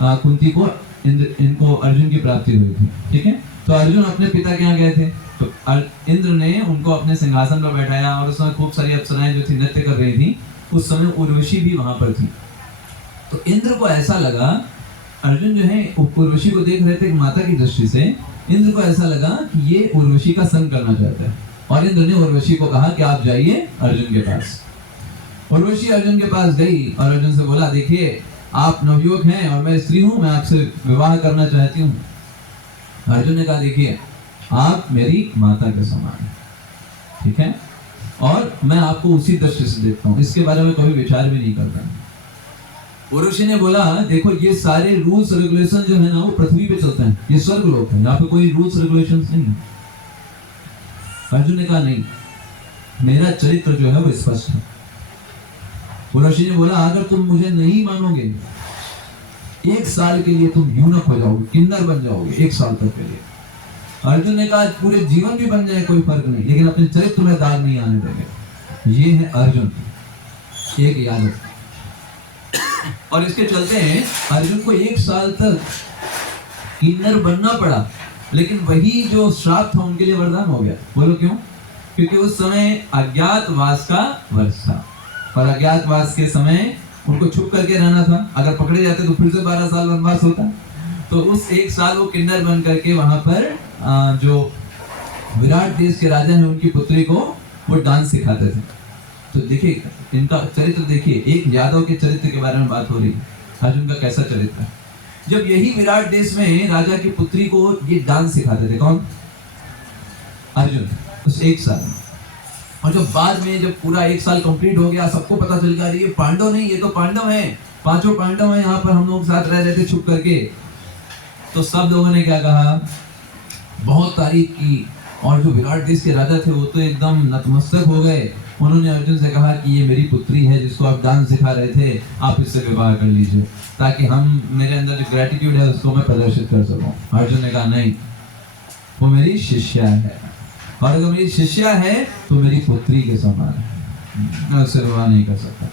कुंती को इनको अर्जुन की प्राप्ति हुई थी। ठीक है, तो अर्जुन अपने पिता के यहाँ गए थे, तो इंद्र ने उनको अपने सिंहासन पर बैठाया और उस समय खूब सारी अप्सराएं जो थी नृत्य कर रही थी। उस समय उर्वशी भी वहां पर थी। तो इंद्र को ऐसा लगा, अर्जुन जो है उर्वशी को देख रहे थे माता की दृष्टि से, इंद्र को ऐसा लगा कि ये उर्वशी का संग करना चाहता है, और इंद्र ने उर्वशी को कहा कि आप जाइए अर्जुन के पास। उर्वशी अर्जुन के पास गई और अर्जुन से बोला, देखिए आप नवयुवक हैं और मैं स्त्री हूं, मैं आपसे विवाह करना चाहती हूँ। अर्जुन ने कहा, देखिए आप मेरी माता के समान हैं, ठीक है, और मैं आपको उसी दृष्टि से देखता हूँ, इसके बारे में कभी विचार भी नहीं करता। उर्वशी ने बोला, देखो ये सारे रूल्स रेगुलेशन जो है ना वो पृथ्वी पे चलते हैं, ये स्वर्ग लोक है, यहाँ पे कोई रूल्स रेगुलेशन नहीं है। अर्जुन ने कहा, नहीं, मेरा चरित्र जो है वो स्पष्ट है। उर्वशी ने बोला, अगर तुम मुझे नहीं मानोगे, 1 साल के लिए तुम यूनक हो जाओगे, किन्नर बन जाओगे 1 साल तक के लिए। अर्जुन ने कहा, पूरे जीवन भी बन जाए कोई फर्क नहीं, लेकिन अपने चरित्र में दाग नहीं आने देंगे। ये है अर्जुन, एक याद रखो। और इसके चलते हैं अर्जुन को 1 साल तक किन्नर बनना पड़ा, लेकिन वही जो श्राप था उनके लिए वरदान हो गया। बोलो क्यों? क्योंकि उस समय अज्ञातवास का वर्ष था, और अज्ञातवास के समय उनको छुप करके रहना था। अगर पकड़े जाते तो फिर से 12 साल वनवास होता। तो उस 1 साल वो किन्नर बन करके वहां पर जो विराट देश के राजा हैं उनकी पुत्री को वो डांस सिखाते थे। तो देखिए इनका चरित्र, देखिए एक यादव के चरित्र के बारे में बात हो रही है, अर्जुन का कैसा चरित्र है। जब यही विराट देश में राजा की पुत्री को ये डांस सिखाते थे, कौन? अर्जुन, उस 1 साल में। और जब बाद में जब पूरा 1 साल कंप्लीट हो गया, सबको पता चल गया ये पांडव नहीं, ये तो पांडव हैं, 5 पांडव हैं यहाँ पर, हम लोग साथ रह रहे थे छुप करके। तो सब लोगों ने क्या कहा, बहुत तारीफ की, और जो विराट देश के राजा थे वो तो एकदम नतमस्तक हो गए। उन्होंने अर्जुन से कहा कि ये मेरी पुत्री है जिसको आप डांस सिखा रहे थे, आप इससे विवाह कर लीजिए, ताकि हम मेरे अंदर जो ग्रेटिट्यूड है उसको मैं प्रदर्शित कर सकूं। अर्जुन ने कहा, नहीं, वो मेरी शिष्या है, और अगर मेरी शिष्या है तो मेरी पुत्री के समान है, मैं उससे विवाह नहीं कर सकता।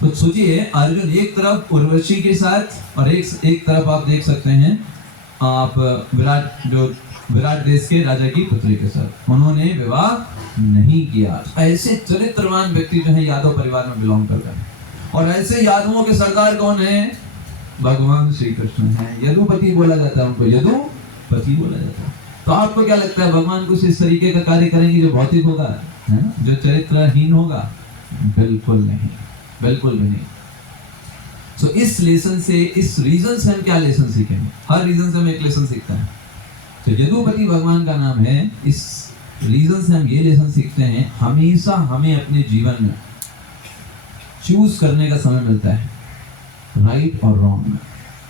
तो सोचिए, अर्जुन एक तरफ उर्वशी के साथ, और एक तरफ आप देख सकते हैं आप विराट देश के राजा की पुत्री के साथ, उन्होंने विवाह नहीं किया। ऐसे चरित्रवान व्यक्ति जो है यादव परिवार में बिलोंग करते हैं, और ऐसे यादवों के सरदार कौन है? भगवान श्री कृष्ण है। यदुपति बोला जाता है उनको, यदुपति बोला जाता है। तो आपको क्या लगता है, भगवान कुछ इस तरीके का कार्य करेंगे जो भौतिक होगा, है ना, जो चरित्रहीन होगा? बिल्कुल नहीं, बिल्कुल भी नहीं। तो इस लेसन से, इस रीजन से हम क्या लेसन सीखेंगे? हर रीजन से हम एक लेसन सीखते हैं। तो यदुपति भगवान का नाम है। इस रीजन से हम ये लेसन सीखते हैं, हमेशा हमें अपने जीवन में चूज करने का समय मिलता है, राइट और रॉन्ग में।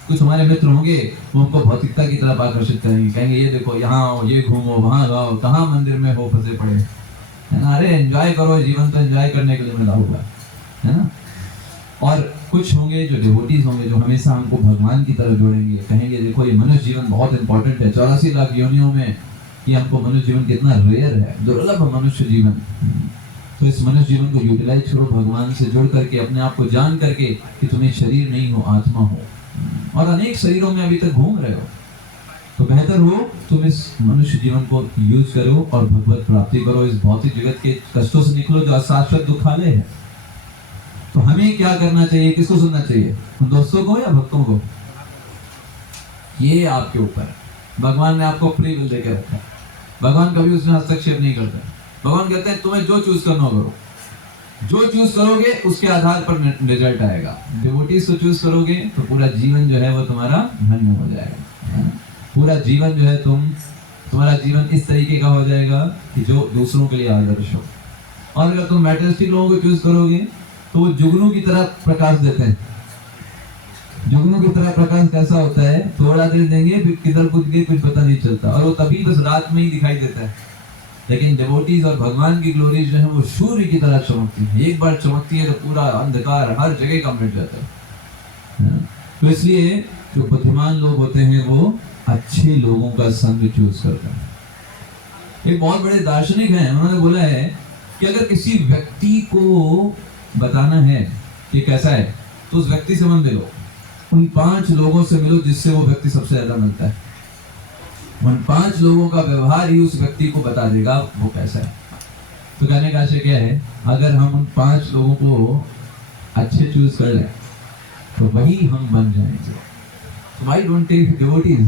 कुछ हमारे मित्र होंगे वो हमको भौतिकता की तरफ आकर्षित करेंगे, कहेंगे ये देखो यहाँ आओ, ये घूमो, वहां जाओ, कहाँ मंदिर में हो फंसे पड़े, है ना, अरे एंजॉय करो, जीवन तो एंजॉय करने के लिए मिला हुआ है ना। और कुछ होंगे जो डिवोटीज होंगे, जो हमेशा हमको भगवान की तरफ जोड़ेंगे, कहेंगे देखो ये मनुष्य जीवन बहुत इंपॉर्टेंट है, 84 लाख योनियों में ये हमको मनुष्य जीवन कितना रेयर है, दुर्लभ मनुष्य जीवन। तो इस मनुष्य जीवन को यूटिलाइज करो, भगवान से जुड़ करके, अपने आप को जान करके कि तुम्हें शरीर नहीं हो, आत्मा हो, और अनेक शरीरों में अभी तक घूम रहे हो। तो बेहतर हो तुम इस मनुष्य जीवन को यूज करो और भगवत प्राप्ति करो, इस भौतिक जगत के कष्टों से निकलो जो अशाश्वत दुखालय है। तो हमें क्या करना चाहिए, किसको सुनना चाहिए, उन दोस्तों को या भक्तों को? ये आपके ऊपर है। भगवान ने आपको फ्री विल देकर रखा है, भगवान कभी उसमें हस्तक्षेप नहीं करता। भगवान कहते हैं तुम्हें जो चूज करना करो, जो चूज करोगे उसके आधार पर रिजल्ट आएगा। डिवोटीज को चूज करोगे तो पूरा जीवन जो है वो तुम्हारा धन्य हो जाएगा। पूरा जीवन जो है तुम्हारा जीवन इस तरीके का हो जाएगा कि जो दूसरों के लिए आदर्श हो। और अगर तुम मैटेरियलिस्टिक लोगों को चूज करोगे तो वो जुगनू की तरह प्रकाश देते हैं। जुगनू की तरह प्रकाश कैसा होता है, थोड़ा देर देंगे फिर किधर कूद गए कुछ पता नहीं चलता, और वो तभी बस रात में ही दिखाई देता है। लेकिन डिवोटीज और भगवान की ग्लोरी जो है वो सूर्य की तरह चमकती है, एक बार चमकती है तो पूरा अंधकार हर जगह का मिट जाता है। तो इसलिए जो बुद्धिमान लोग होते हैं वो अच्छे लोगों का संग चूज करते हैं। एक बहुत बड़े दार्शनिक हैं, उन्होंने बोला है कि अगर किसी व्यक्ति को बताना है कि कैसा है तो उस व्यक्ति से मन मिलो, उन 5 लोगों से मिलो जिससे वो व्यक्ति सबसे ज्यादा मिलता है। उन 5 लोगों का व्यवहार ही उस व्यक्ति को बता देगा वो कैसा है। तो कहने का आशय क्या है, अगर हम उन 5 लोगों को अच्छे चूज कर लें तो वही हम बन जाएंगे। तो व्हाई डोंट टेक डिवोटीज,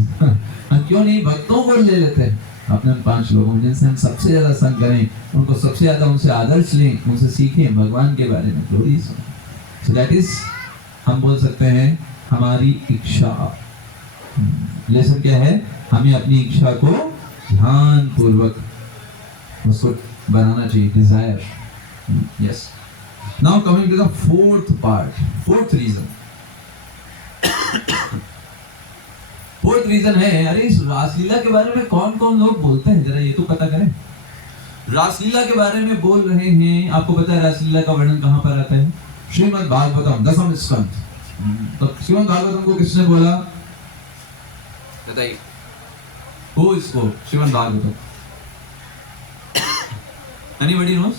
हम क्यों नहीं भक्तों को ले लेते हैं अपने 5 लोगों जिनसे हम सबसे ज्यादा संग करें, उनको सबसे ज्यादा उनसे आदर्श लें, उनसे सीखें भगवान के बारे में, ग्लोरीज। सो दैट इज, हम बोल सकते हैं हमारी इच्छा। लेसन क्या है, हमें अपनी इच्छा को ध्यान पूर्वक उसको बनाना चाहिए, desire. Yes, now coming to the fourth part, fourth reason. Fourth reason है, अरे इस रासलीला के बारे में कौन कौन लोग बोलते हैं, जरा ये तो पता करें। रासलीला के बारे में बोल रहे हैं, आपको पता है रासलीला का वर्णन कहां पर आता है? श्रीमद् भागवतम 10वें स्कंध। तो श्रीमद् भागवतम को किसने बोला बताइए? वो इसको श्रीमद् भागवतम एनीबॉडी नोस?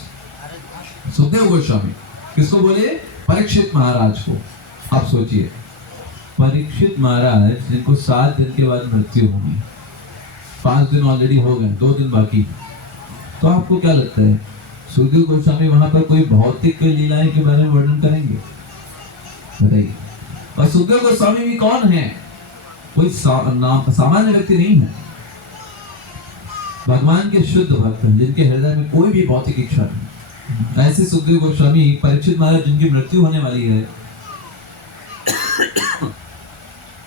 सुखदेव गोस्वामी। किसको बोले? परीक्षित महाराज को। आप सोचिए, परीक्षित महाराज जिनको 7 दिन के बाद मृत्यु होगी, 5 दिन ऑलरेडी हो गए, 2 दिन बाकी। तो आपको क्या लगता है सुखदेव गोस्वामी वहां पर कोई भौतिक लीलाएं के बारे में वर्णन करेंगे? बताइए। और सुखदेव गोस्वामी भी कौन है? कोई सामान्य व्यक्ति नहीं है, भगवान के शुद्ध भक्त हैं जिनके हृदय में कोई भी भौतिक इच्छा नहीं। ऐसे सुखदेव गोस्वामी परीक्षित महाराज जिनकी मृत्यु होने वाली है,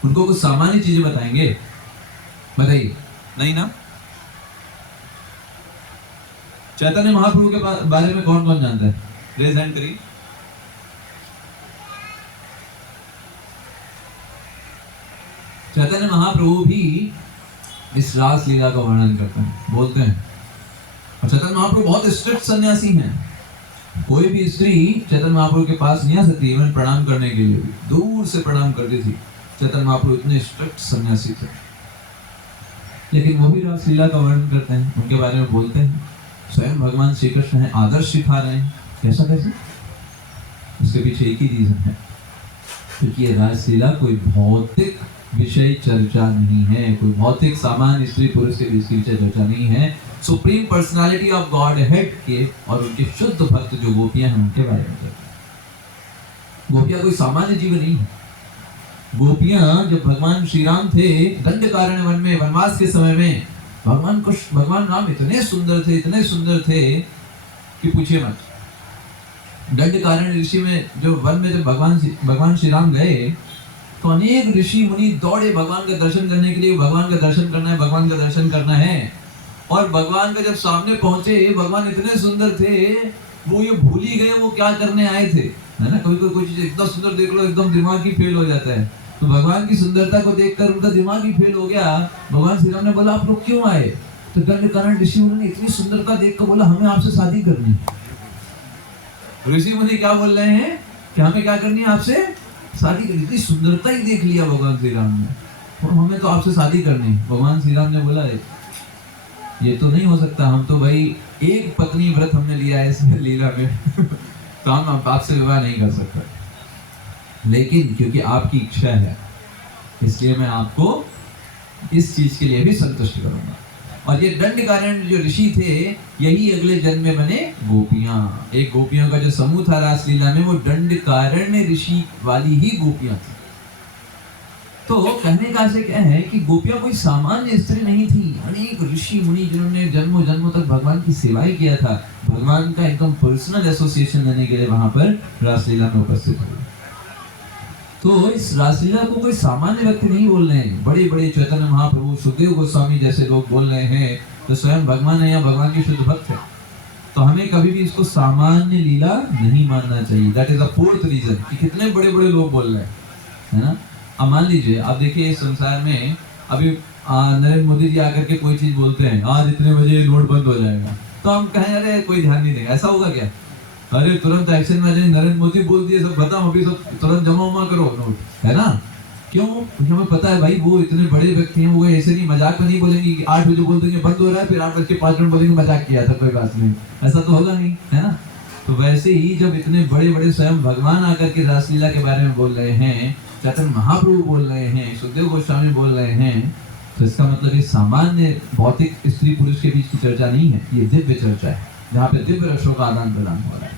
उनको कुछ सामान्य चीजें बताएंगे? बताइए, नहीं ना? चैतन्य महाप्रभु के बारे में कौन कौन जानता है? रेज हैंड करिए। चैतन्य महाप्रभु भी इस रास लीला का वर्णन करते हैं, बोलते हैं। और चैतन्य महाप्रभु बहुत स्ट्रिक्ट सन्यासी हैं। कोई भी स्त्री चैतन्य महाप्रभु के पास नहीं आ सकती, इवन प्रणाम करने के लिए भी दूर से प्रणाम करती थी। चैतन्य महाप्रभु इतने स्ट्रिक्ट सन्यासी थे, लेकिन वो भी रास लीला का वर्णन करते हैं, उनके बारे में बोलते हैं। स्वयं भगवान श्री कृष्ण है, आदर्श सिखा रहे हैं। कैसा कैसे? उसके पीछे एक ही रीजन है, क्योंकि ये रास लीला कोई भौतिक विषय चर्चा नहीं है, कोई भौतिक सामान्य स्त्री पुरुष के बीच की विषय चर्चा नहीं है। Supreme personality of God head के और उनके शुद्ध भक्त जो गोपियां हैं उनके बारे में। गोपियां कोई सामान्य जीव नहीं है। गोपियां जब भगवान श्री राम थे दंडकारण्य वन में, वनवास के समय में, भगवान राम इतने सुंदर थे कि पूछिए मत। दंडकारण्य ऋषि में जो वन में जब भगवान श्री राम गए तो अनेक ऋषि मुनि दौड़े भगवान का दर्शन करने के लिए। भगवान का दर्शन करना है, भगवान का दर्शन करना है। और भगवान का जब सामने पहुंचे, भगवान इतने सुंदर थे वो ये भूल ही गए वो क्या करने आए थे, है ना? कभी कोई चीज एकदम सुंदर देख लो, एकदम दिमाग ही फेल हो जाता है। तो भगवान की सुंदरता को देखकर उनका दिमाग ही फेल हो गया। भगवान श्री राम ने बोला, आप लोग क्यों आए? तो दंडकारण्य ऋषि मुनि ने इतनी सुंदरता देखकर बोला, हमें आपसे शादी करनी है। ऋषि मुनि क्या बोल रहे हैं कि हमें क्या करनी है? आपसे शादी करनी। इतनी सुंदरता ही देख लिया भगवान श्री राम ने, और हमें तो आपसे शादी करनी है। भगवान श्री राम ने बोला, ये तो नहीं हो सकता, हम तो भाई एक पत्नी व्रत हमने लिया है इस लीला में तो हम आपसे विवाह नहीं कर सकते। लेकिन क्योंकि आपकी इच्छा है, इसलिए मैं आपको इस चीज के लिए भी संतुष्ट करूंगा। और ये दंडकारण्य जो ऋषि थे, यही अगले जन्म में बने गोपियां। एक गोपियों का जो समूह था रासलीला में, वो दंडकारण्य ऋषि वाली ही गोपियां थी। तो कहने का आशय क्या है कि गोपियां कोई सामान्य स्त्री नहीं थी। अनेक ऋषि मुनि जिन्होंने जन्मों जन्मों तक भगवान की सेवाएं किया था, भगवान का एकदम पर्सनल एसोसिएशन लेने के लिए वहां पर रासलीला में उपस्थित हुए। तो इस रासलीला को कोई सामान्य व्यक्ति नहीं बोल रहे हैं। बड़े बड़े चैतन्य महाप्रभु, सुखदेव गोस्वामी जैसे लोग बोल रहे हैं, तो स्वयं भगवान है या भगवान के शुद्ध भक्त है। तो हमें कभी भी इसको सामान्य लीला नहीं मानना चाहिए। That is the fourth reason कि कितने बड़े बड़े लोग बोल रहे हैं, है ना? अब मान लीजिए, आप देखिए इस संसार में अभी नरेंद्र मोदी जी आकर के कोई चीज बोलते हैं, आज इतने बजे नोट बंद हो जाएगा, तो हम कहें अरे कोई ध्यान नहीं देगा। ऐसा होगा क्या? अरे तुरंत एक्शन में आ जाए, नरेंद्र मोदी बोल दिए, सब बताओ अभी सब तुरंत जमा करो नोट, है ना? क्यों? क्योंकि हमें पता है भाई वो इतने बड़े व्यक्ति हैं, वो ऐसे नहीं मजाक में नहीं बोलेंगे कि 8 बजे बोल देंगे बंद हो रहा है, फिर 8:05 बोलेंगे मजाक किया था, कोई बात नहीं। ऐसा तो होगा नहीं, है ना? तो वैसे ही जब इतने बड़े बड़े स्वयं भगवान आकर के रासलीला के बारे में बोल रहे हैं, चैतन्य महाप्रभु बोल रहे हैं, सुखदेव गोस्वामी बोल रहे हैं, तो इसका मतलब ये सामान्य भौतिक स्त्री पुरुष के बीच की चर्चा नहीं है, ये दिव्य चर्चा है जहाँ पे दिव्य रसों का आदान प्रदान हो रहा है।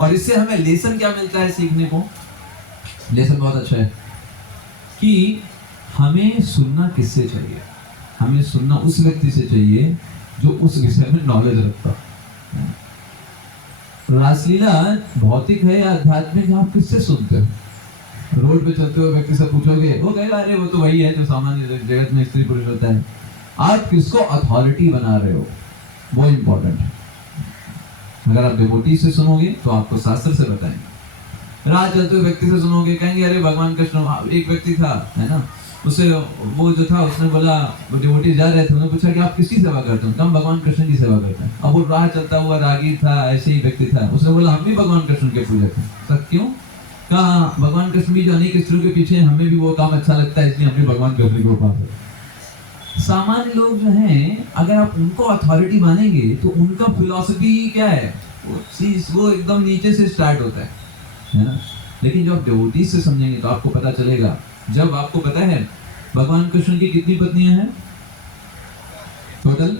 और इससे हमें लेसन क्या मिलता है सीखने को? लेसन बहुत अच्छा है कि हमें सुनना किससे चाहिए? हमें सुनना उस व्यक्ति से चाहिए जो उस विषय में नॉलेज रखता है। रासलीला भौतिक है या आध्यात्मिक, आप किससे सुनते हो? रोड पे चलते हुए व्यक्ति से पूछोगे, वो कहेगा अरे वो तो वही है जो सामान्य जगत में स्त्री पुरुष होता है। आप किसको अथॉरिटी बना रहे हो, वो इम्पोर्टेंट है। अगर आप डिवोटी से सुनोगे तो आपको शास्त्र से बताएंगे। राह चलते हुए व्यक्ति से सुनोगे, कहेंगे अरे भगवान कृष्ण। एक व्यक्ति था, है ना, उसे वो जो था उसने बोला, वो डिवोटी जा रहे थे, उन्होंने पूछा कि आप किसकी सेवा करते हो? हम भगवान कृष्ण की सेवा करते हैं। अब वो राह चलता हुआ रागी था, ऐसे ही व्यक्ति था, उसने बोला हम भी भगवान कृष्ण के पूजक हैं। सब क्यों? कहा भगवान कृष्ण भी जो अनेक स्त्रियों के पीछे, हमें भी वो काम अच्छा लगता है, इसलिए हम भी भगवान कृष्ण को पाते हैं। सामान्य लोग जो हैं, अगर आप उनको अथॉरिटी मानेंगे तो उनका फिलॉसफी क्या है, वो एकदम नीचे से स्टार्ट होता है ना। लेकिन जब आप डिवोटी से समझेंगे तो आपको पता चलेगा। जब आपको पता है भगवान कृष्ण की कितनी पत्नियां हैं टोटल?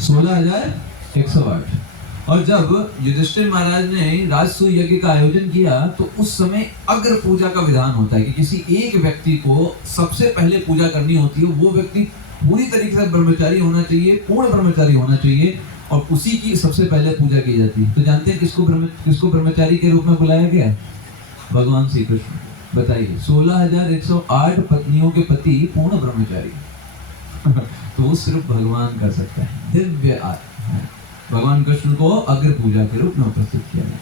16,108। और जब युधिष्ठिर महाराज ने राजसूय यज्ञ का आयोजन किया तो उस समय अग्र पूजा का विधान होता है कि किसी एक व्यक्ति को सबसे पहले पूजा करनी होती है। वो व्यक्ति पूरी तरीके से ब्रह्मचारी होना चाहिए, पूर्ण ब्रह्मचारी होना चाहिए, और उसी की सबसे पहले पूजा की जाती है। तो जानते हैं किसको ब्रह्मचारी के रूप में बुलाया गया? भगवान श्री कृष्ण। बताइए, 16,108 पत्नियों के पति पूर्ण ब्रह्मचारी तो वो सिर्फ भगवान कर सकता है। दिव्य भगवान कृष्ण को अग्र पूजा के रूप में उपस्थित किया गया।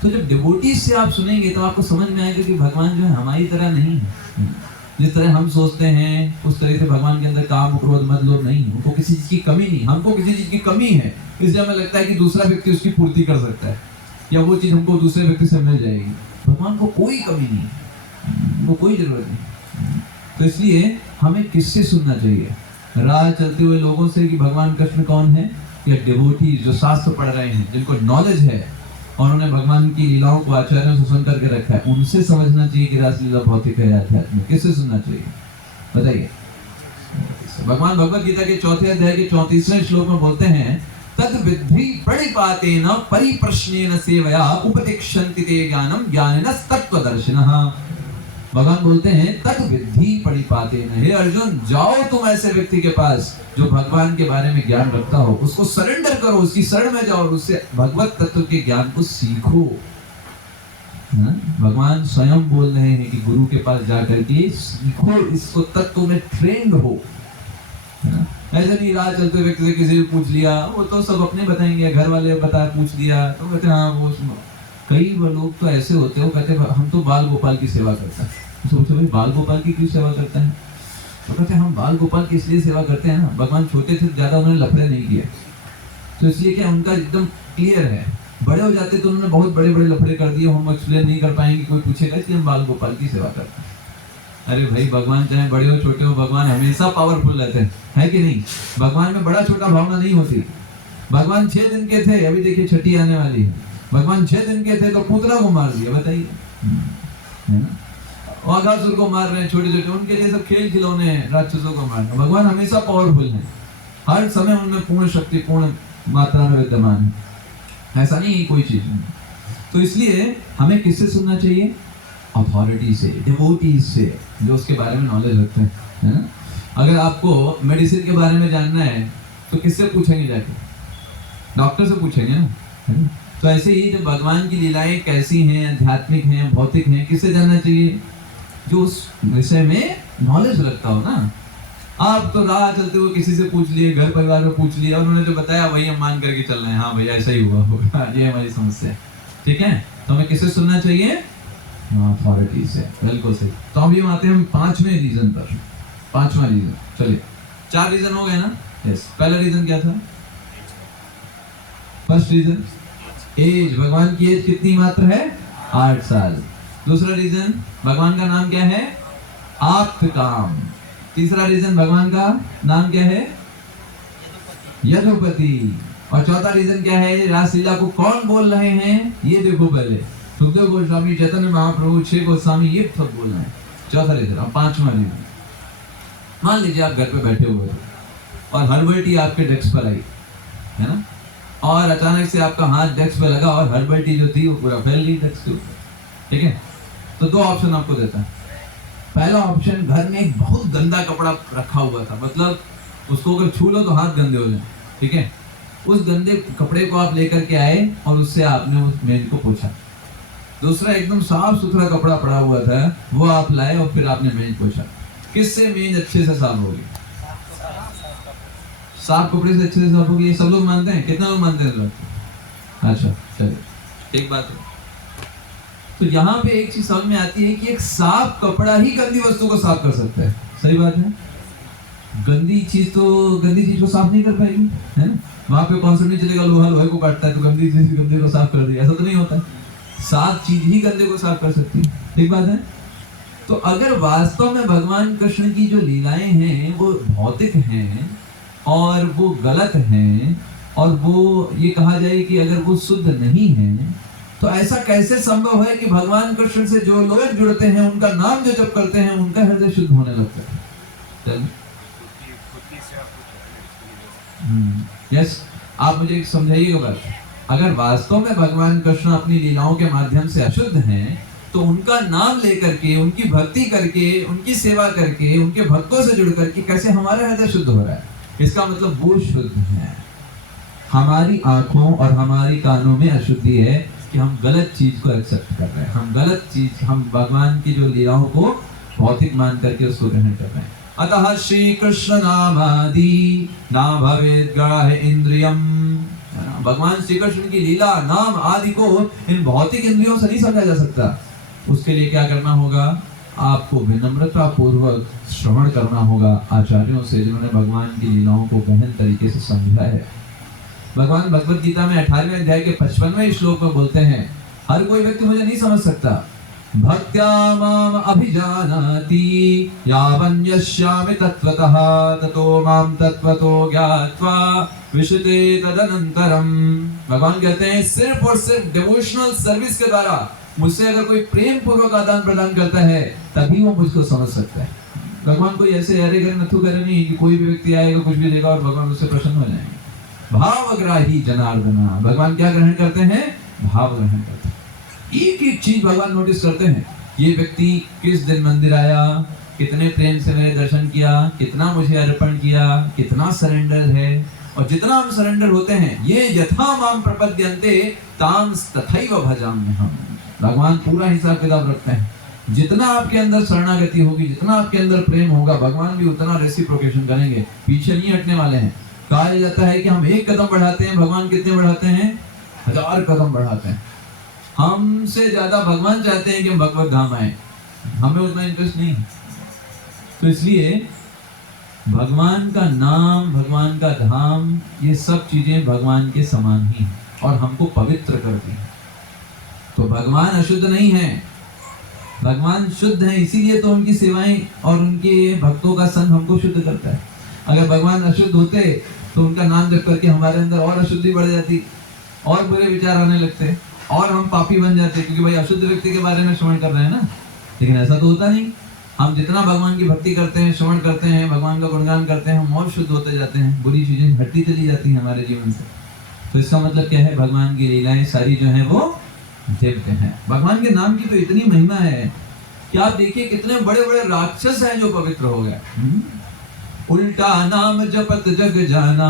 तो जब डिवोटीज से आप सुनेंगे तो आपको समझ में आएगा कि भगवान जो है हमारी तरह नहीं है। जिस तरह हम सोचते हैं उस तरह से भगवान के अंदर काम, क्रोध, मद, लोभ नहीं है। उनको किसी चीज की कमी नहीं, हमको किसी चीज की कमी है, इसलिए हमें लगता है कि दूसरा व्यक्ति उसकी पूर्ति कर सकता है या वो चीज हमको दूसरे व्यक्ति से मिल जाएगी। भगवान को कोई कमी नहीं है, वो कोई जरूरत नहीं। तो इसलिए हमें किससे सुनना चाहिए? राह चलते हुए लोगों से कि भगवान कृष्ण कौन है, या डिवोटी जो शास्त्र पढ़ रहे हैं, जिनको नॉलेज है और उन्हें भगवान की लीलाओं को आचार्यों से सुन करके रखा है, उनसे समझना चाहिए कि रासलीला भौतिक है या आध्यात्मिक। किससे सुनना चाहिए बताइए? भगवान भगवत गीता के 4थे अध्याय के 34वें श्लोक में बोलते हैं, तद विद्धि प्रणिपातेन परिप्रश्नेन सेवया उपदिक्षन्ति ते ज्ञानम ज्ञानिनः तत्त्वदर्शिनः। भगवान बोलते हैं तद विद्धि प्रणिपातेन, हे अर्जुन जाओ तुम ऐसे व्यक्ति के पास जो भगवान के बारे में ज्ञान रखता हो, उसको सरेंडर करो, उसकी शरण में जाओ और उससे भगवत तत्व के ज्ञान को सीखो। भगवान स्वयं बोल रहे हैं कि गुरु के पास जाकर के सीखो, इसको तत्व में ट्रेंड हो। ऐसे नहीं राह चलते व्यक्ति से किसी से पूछ लिया, वो तो सब अपने बताएंगे, घर वाले बता पूछ लिया तो कहते हाँ वो। कई लोग तो ऐसे होते हो, कहते हम तो बाल गोपाल की सेवा करते हैं। सोचो भाई बाल गोपाल की क्यों सेवा करते हैं? तो कहते हम बाल गोपाल की इसलिए सेवा करते हैं ना, भगवान छोटे थे ज्यादा उन्होंने लफड़े नहीं किए, तो इसलिए क्या उनका एकदम क्लियर है। बड़े हो जाते तो उन्होंने बहुत बड़े बड़े लफड़े कर दिए, हम एक्सप्लेन नहीं कर पाएंगे, कोई पूछेगा, इसलिए हम बाल गोपाल की सेवा करते हैं। अरे भाई भगवान चाहे बड़े हो छोटे हो, भगवान हमेशा पावरफुल रहते हैं, है कि नहीं? भगवान में बड़ा छोटा भावना नहीं होती। भगवान 6 दिन के थे, अभी देखिए छठी आने वाली है। भगवान 6 दिन के थे तो पुतला को मार दिया, बताइए, है ना? वाघासुर को मार रहे हैं छोटे छोटे, उनके लिए सब खेल खिलौने हैं, राक्षसों को मारना। भगवान हमेशा पावरफुल है, हर समय उनमें पूर्ण शक्ति पूर्ण मात्रा में विद्यमान है, ऐसा नहीं कोई चीज नहीं। तो इसलिए हमें किससे सुनना चाहिए? अथॉरिटी से, डिवोटीज से, जो उसके बारे में नॉलेज रखते हैं, है ना? अगर आपको मेडिसिन के बारे में जानना है तो किससे पूछेंगे? जाके डॉक्टर से पूछेंगे ना, है ना? तो ऐसे ही जब भगवान की लीलाएं कैसी हैं, आध्यात्मिक हैं, भौतिक हैं, किससे जानना चाहिए? जो उस विषय में नॉलेज रखता हो ना। आप तो राह चलते हुए किसी से पूछ लिए, घर परिवार में पूछ लिया, उन्होंने जो बताया वही हम मान करके चल रहे हैं, हाँ भैया ऐसा ही हुआ होगा, ये हमारी समस्या है, ठीक है? तो हमें किससे सुनना चाहिए? अथॉरिटी से, बिल्कुल सही। तो अभी हम आते हैं 5वें रीजन पर। 5वां रीजन, चलिए 4 रीजन हो गए ना? यस। पहला रीजन क्या था? फर्स्ट रीजन एज, भगवान की एज कितनी मात्र है? 8 साल। दूसरा रीजन भगवान का नाम क्या है? आप्त काम। तीसरा रीजन भगवान का नाम क्या है? यदुपति। और चौथा रीजन क्या है? रासलीला को कौन बोल रहे हैं ये देखो पहले। सुखदेव गोस्वामी, चैतन्य महाप्रभु, 6 गोस्वामी, ये सब बोल रहे हैं। चौथा लीजिए, अब 5वां लीजिए। मान लीजिए आप घर पे बैठे हुए थे और हर्बल टी आपके डेस्क पर आई, है ना, और अचानक से आपका हाथ डेस्क पे लगा और हर्बल टी जो थी वो पूरा फैल गई डेस्क के ऊपर, ठीक है। तो 2 ऑप्शन आपको देता है। पहला ऑप्शन, घर में एक बहुत गंदा कपड़ा रखा हुआ था, मतलब उसको अगर छू लो तो हाथ गंदे हो जाए, ठीक है। उस गंदे कपड़े को आप लेकर के आए और उससे आपने उस मेज को पोंछा। दूसरा, एकदम साफ सुथरा कपड़ा पड़ा हुआ था, वो आप लाए और फिर आपने मेज पोंछा। किससे मेज अच्छे से साफ होगी? साफ कपड़े से अच्छे से साफ होगी, ये सब लोग मानते हैं? कितना लोग मानते हैं लोग? अच्छा, चलिए, एक बात है। तो यहाँ पे एक चीज समझ में आती है कि एक साफ कपड़ा ही गंदी वस्तु को साफ कर सकता है। सही बात है। गंदी चीज को साफ नहीं कर पाएगी, है ना। वहां पे कॉन्सेप्ट नहीं चलेगा, लोहा लोहे को काटता है तो गंदी चीज गंदे को साफ कर दिया, ऐसा तो नहीं होता। साफ चीज ही गंदे को साफ कर सकती है, ठीक बात है। तो अगर वास्तव में भगवान कृष्ण की जो लीलाएं हैं वो भौतिक हैं और वो गलत हैं, और वो ये कहा जाए कि अगर वो शुद्ध नहीं है, तो ऐसा कैसे संभव है कि भगवान कृष्ण से जो लोग जुड़ते हैं, उनका नाम जो जप करते हैं, उनका हृदय शुद्ध होने लगता है? यस, आप मुझे समझाइएगा बात। अगर वास्तव में भगवान कृष्ण अपनी लीलाओं के माध्यम से अशुद्ध हैं, तो उनका नाम लेकर के, उनकी भक्ति करके, उनकी सेवा करके, उनके भक्तों से जुड़ करके कैसे हमारा हृदय शुद्ध हो रहा है? इसका मतलब वो शुद्ध है। हमारी आंखों और हमारी कानों में अशुद्धि है कि हम गलत चीज को एक्सेप्ट कर रहे हैं, हम भगवान की जो लीलाओं को भौतिक मान करके उसको ग्रहण कर रहे हैं। अतः श्री कृष्ण नामादि ना भवेद ग्राह्य इंद्रियम। भगवान श्री कृष्ण की लीला, नाम आदि को इन भौतिक इंद्रियों से नहीं समझा जा सकता। उसके लिए क्या करना होगा? आपको विनम्रता पूर्वक श्रवण करना होगा आचार्यों से, जिन्होंने भगवान की लीलाओं को गहन तरीके से समझा है। भगवान भगवत गीता में 18वें अध्याय के 55वें श्लोक में बोलते हैं, हर कोई व्यक्ति मुझे नहीं समझ सकता। भक्त्या माम अभिजानाति यावन्यस्यामि तत्त्वतः ततो माम तत्त्वतो ज्ञात्वा विशते तदनंतरम। भगवान कहते हैं सिर्फ और सिर्फ डिवोशनल सर्विस के द्वारा मुझसे अगर कोई प्रेम पूर्वक आदान प्रदान करता है, तभी वो मुझको समझ सकता है। भगवान कोई ऐसे अरे करे नथु करे नहीं कि कोई भी व्यक्ति आएगा कुछ भी देगा और भगवान उससे प्रसन्न हो जाएंगे। भावग्राही जनार्दना, भगवान क्या ग्रहण करते हैं? भाव ग्रहण करते हैं। एक एक चीज भगवान नोटिस करते हैं। ये व्यक्ति किस दिन मंदिर आया, कितने प्रेम से मेरे दर्शन किया, कितना मुझे अर्पण किया, कितना सरेंडर है। और जितना हम सरेंडर होते हैं, ये यथा माम प्रपद्यन्ते तां तथैव भजाम्यहम्। भगवान पूरा हिसाब किताब रखते हैं। जितना आपके अंदर शरणागति होगी, जितना आपके अंदर प्रेम होगा, भगवान भी उतना रेसिप्रोकेशन करेंगे, पीछे नहीं हटने वाले हैं। कहा जाता है कि हम एक कदम बढ़ाते हैं, भगवान कितने बढ़ाते हैं? 1000 कदम बढ़ाते हैं। हमसे ज्यादा भगवान चाहते हैं कि हम भगवत धाम आए, हमें उतना इंटरेस्ट नहीं है। तो इसलिए भगवान का नाम, भगवान का धाम, ये सब चीजें भगवान के समान ही हैं और हमको पवित्र करती हैं। तो भगवान अशुद्ध नहीं है, भगवान शुद्ध है, इसीलिए तो उनकी सेवाएं और उनके भक्तों का संग हमको शुद्ध करता है। अगर भगवान अशुद्ध होते तो उनका नाम जप करके हमारे अंदर और अशुद्धि बढ़ जाती, और बुरे विचार आने लगते, और हम पापी बन जाते, क्योंकि भाई अशुद्ध व्यक्ति के बारे में श्रवण कर रहे हैं ना। लेकिन ऐसा तो होता नहीं। हम जितना भगवान की भक्ति करते हैं, श्रवण करते हैं, भगवान का गुणगान करते हैं, हम और शुद्ध होते जाते हैं, बुरी चीजें हटती चली जाती हैं हमारे जीवन से। तो इसका मतलब क्या है? भगवान की लीलाएं सारी जो है वो दिव्य हैं। भगवान के नाम की तो इतनी महिमा है कि आप देखिए कितने बड़े बड़े राक्षस हैं जो पवित्र हो गए। उल्टा नाम जपत जग जाना,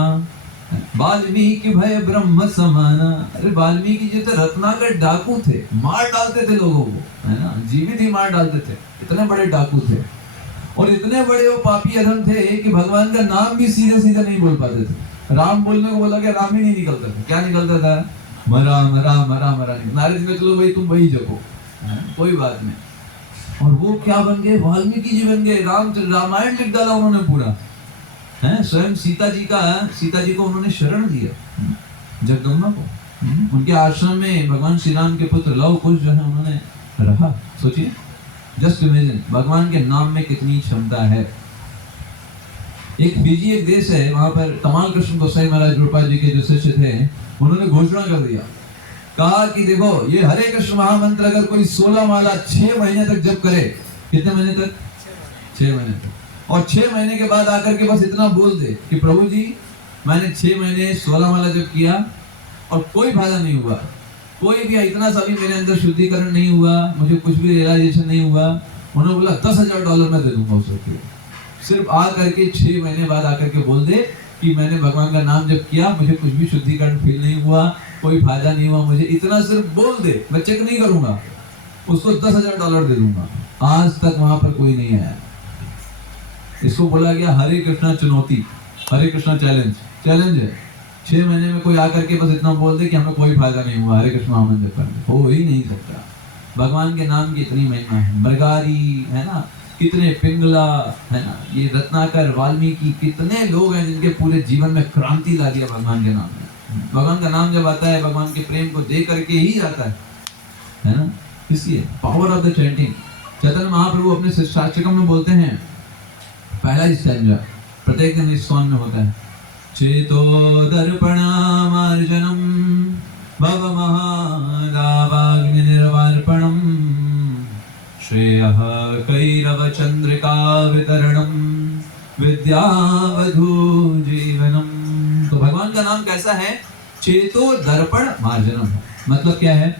वाल्मीकि भय ब्रह्म समाना। अरे वाल्मीकि जी तो रत्नाकर डाकू थे, मार डालते थे लोगों को, है ना, जीवित ही मार डालते थे, इतने बड़े डाकू थे। और इतने बड़े वो पापी अधम थे कि भगवान का नाम भी सीधे सीधे नहीं बोल पाते थे। राम बोलने को बोला कि राम ही नहीं निकलता था। क्या निकलता था? मरा मरा मरा मरा। नारद जी, चलो भाई तुम वही जपो, कोई बात नहीं। और वो क्या बन गए? वाल्मीकि जी बन गए। रामायण लिख डाला उन्होंने पूरा, है। स्वयं सीता जी को उन्होंने शरण दिया, जगदम्बा को। उनके आश्रम में भगवान श्री राम के पुत्र लव कुश जो है उन्होंने रहा। सोचिए, जस्ट इमेजिन भगवान के नाम में कितनी क्षमता है। एक फिजी एक देश है, वहां पर कमाल कृष्ण गोसाई महाराज रूपा जी के जो शिष्य थे, उन्होंने घोषणा कर दिया कहा कि देखो ये हरे कृष्ण महामंत्र अगर कोई 16 माला 6 महीने तक जप करे, कितने महीने तक? 6 महीने तक, और 6 महीने के बाद आकर के बस इतना बोल दे कि प्रभु जी मैंने 6 महीने 16 माला जप किया और कोई फायदा नहीं हुआ, कोई भी इतना सा भी मेरे अंदर शुद्धिकरण नहीं हुआ, मुझे कुछ भी रियलाइजेशन नहीं हुआ। उन्होंने बोला $10,000 मैं दे दूंगा उस व्यक्ति को। सिर्फ आ करके 6 महीने बाद आकर के बोल दे कि मैंने भगवान का नाम जप किया, मुझे कुछ भी शुद्धिकरण फील नहीं हुआ, कोई फायदा नहीं हुआ मुझे, इतना सिर्फ बोल दे, मैं चेक नहीं करूंगा, उसको $10,000 दे दूंगा। आज तक वहां पर कोई नहीं आया। इसको बोला गया हरे कृष्णा चुनौती, हरे कृष्णा चैलेंज। चैलेंज है 6 महीने में कोई आकर के बस इतना बोल दे कि हमें कोई फायदा नहीं हुआ हरे कृष्ण महामंत्र करने, हो ही नहीं सकता। भगवान के नाम की इतनी महिमा है। मृगारी है ना, कितने पिंगला है ना, ये रत्नाकर, वाल्मीकि, कितने लोग हैं जिनके पूरे जीवन में क्रांति ला दिया भगवान के नाम में। भगवान का नाम जब आता है, भगवान के प्रेम को दे करके ही जाता है ना। इसलिए power of the chanting. Chaitanya Mahaprabhu अपने शिष्टाष्टकम में बोलते हैं, पहला स्टैंजा प्रत्येक दिन इस सॉन्ग में होता है, चेतो दर्पणामार्जनम भव महादावाग्नि निर्वार्पणम श्रेयः कैरव चंद्रिका वितरणम विद्यावधू जीवनम। तो भगवान का नाम कैसा है? चेतो दर्पण मार्जनम। मतलब क्या है?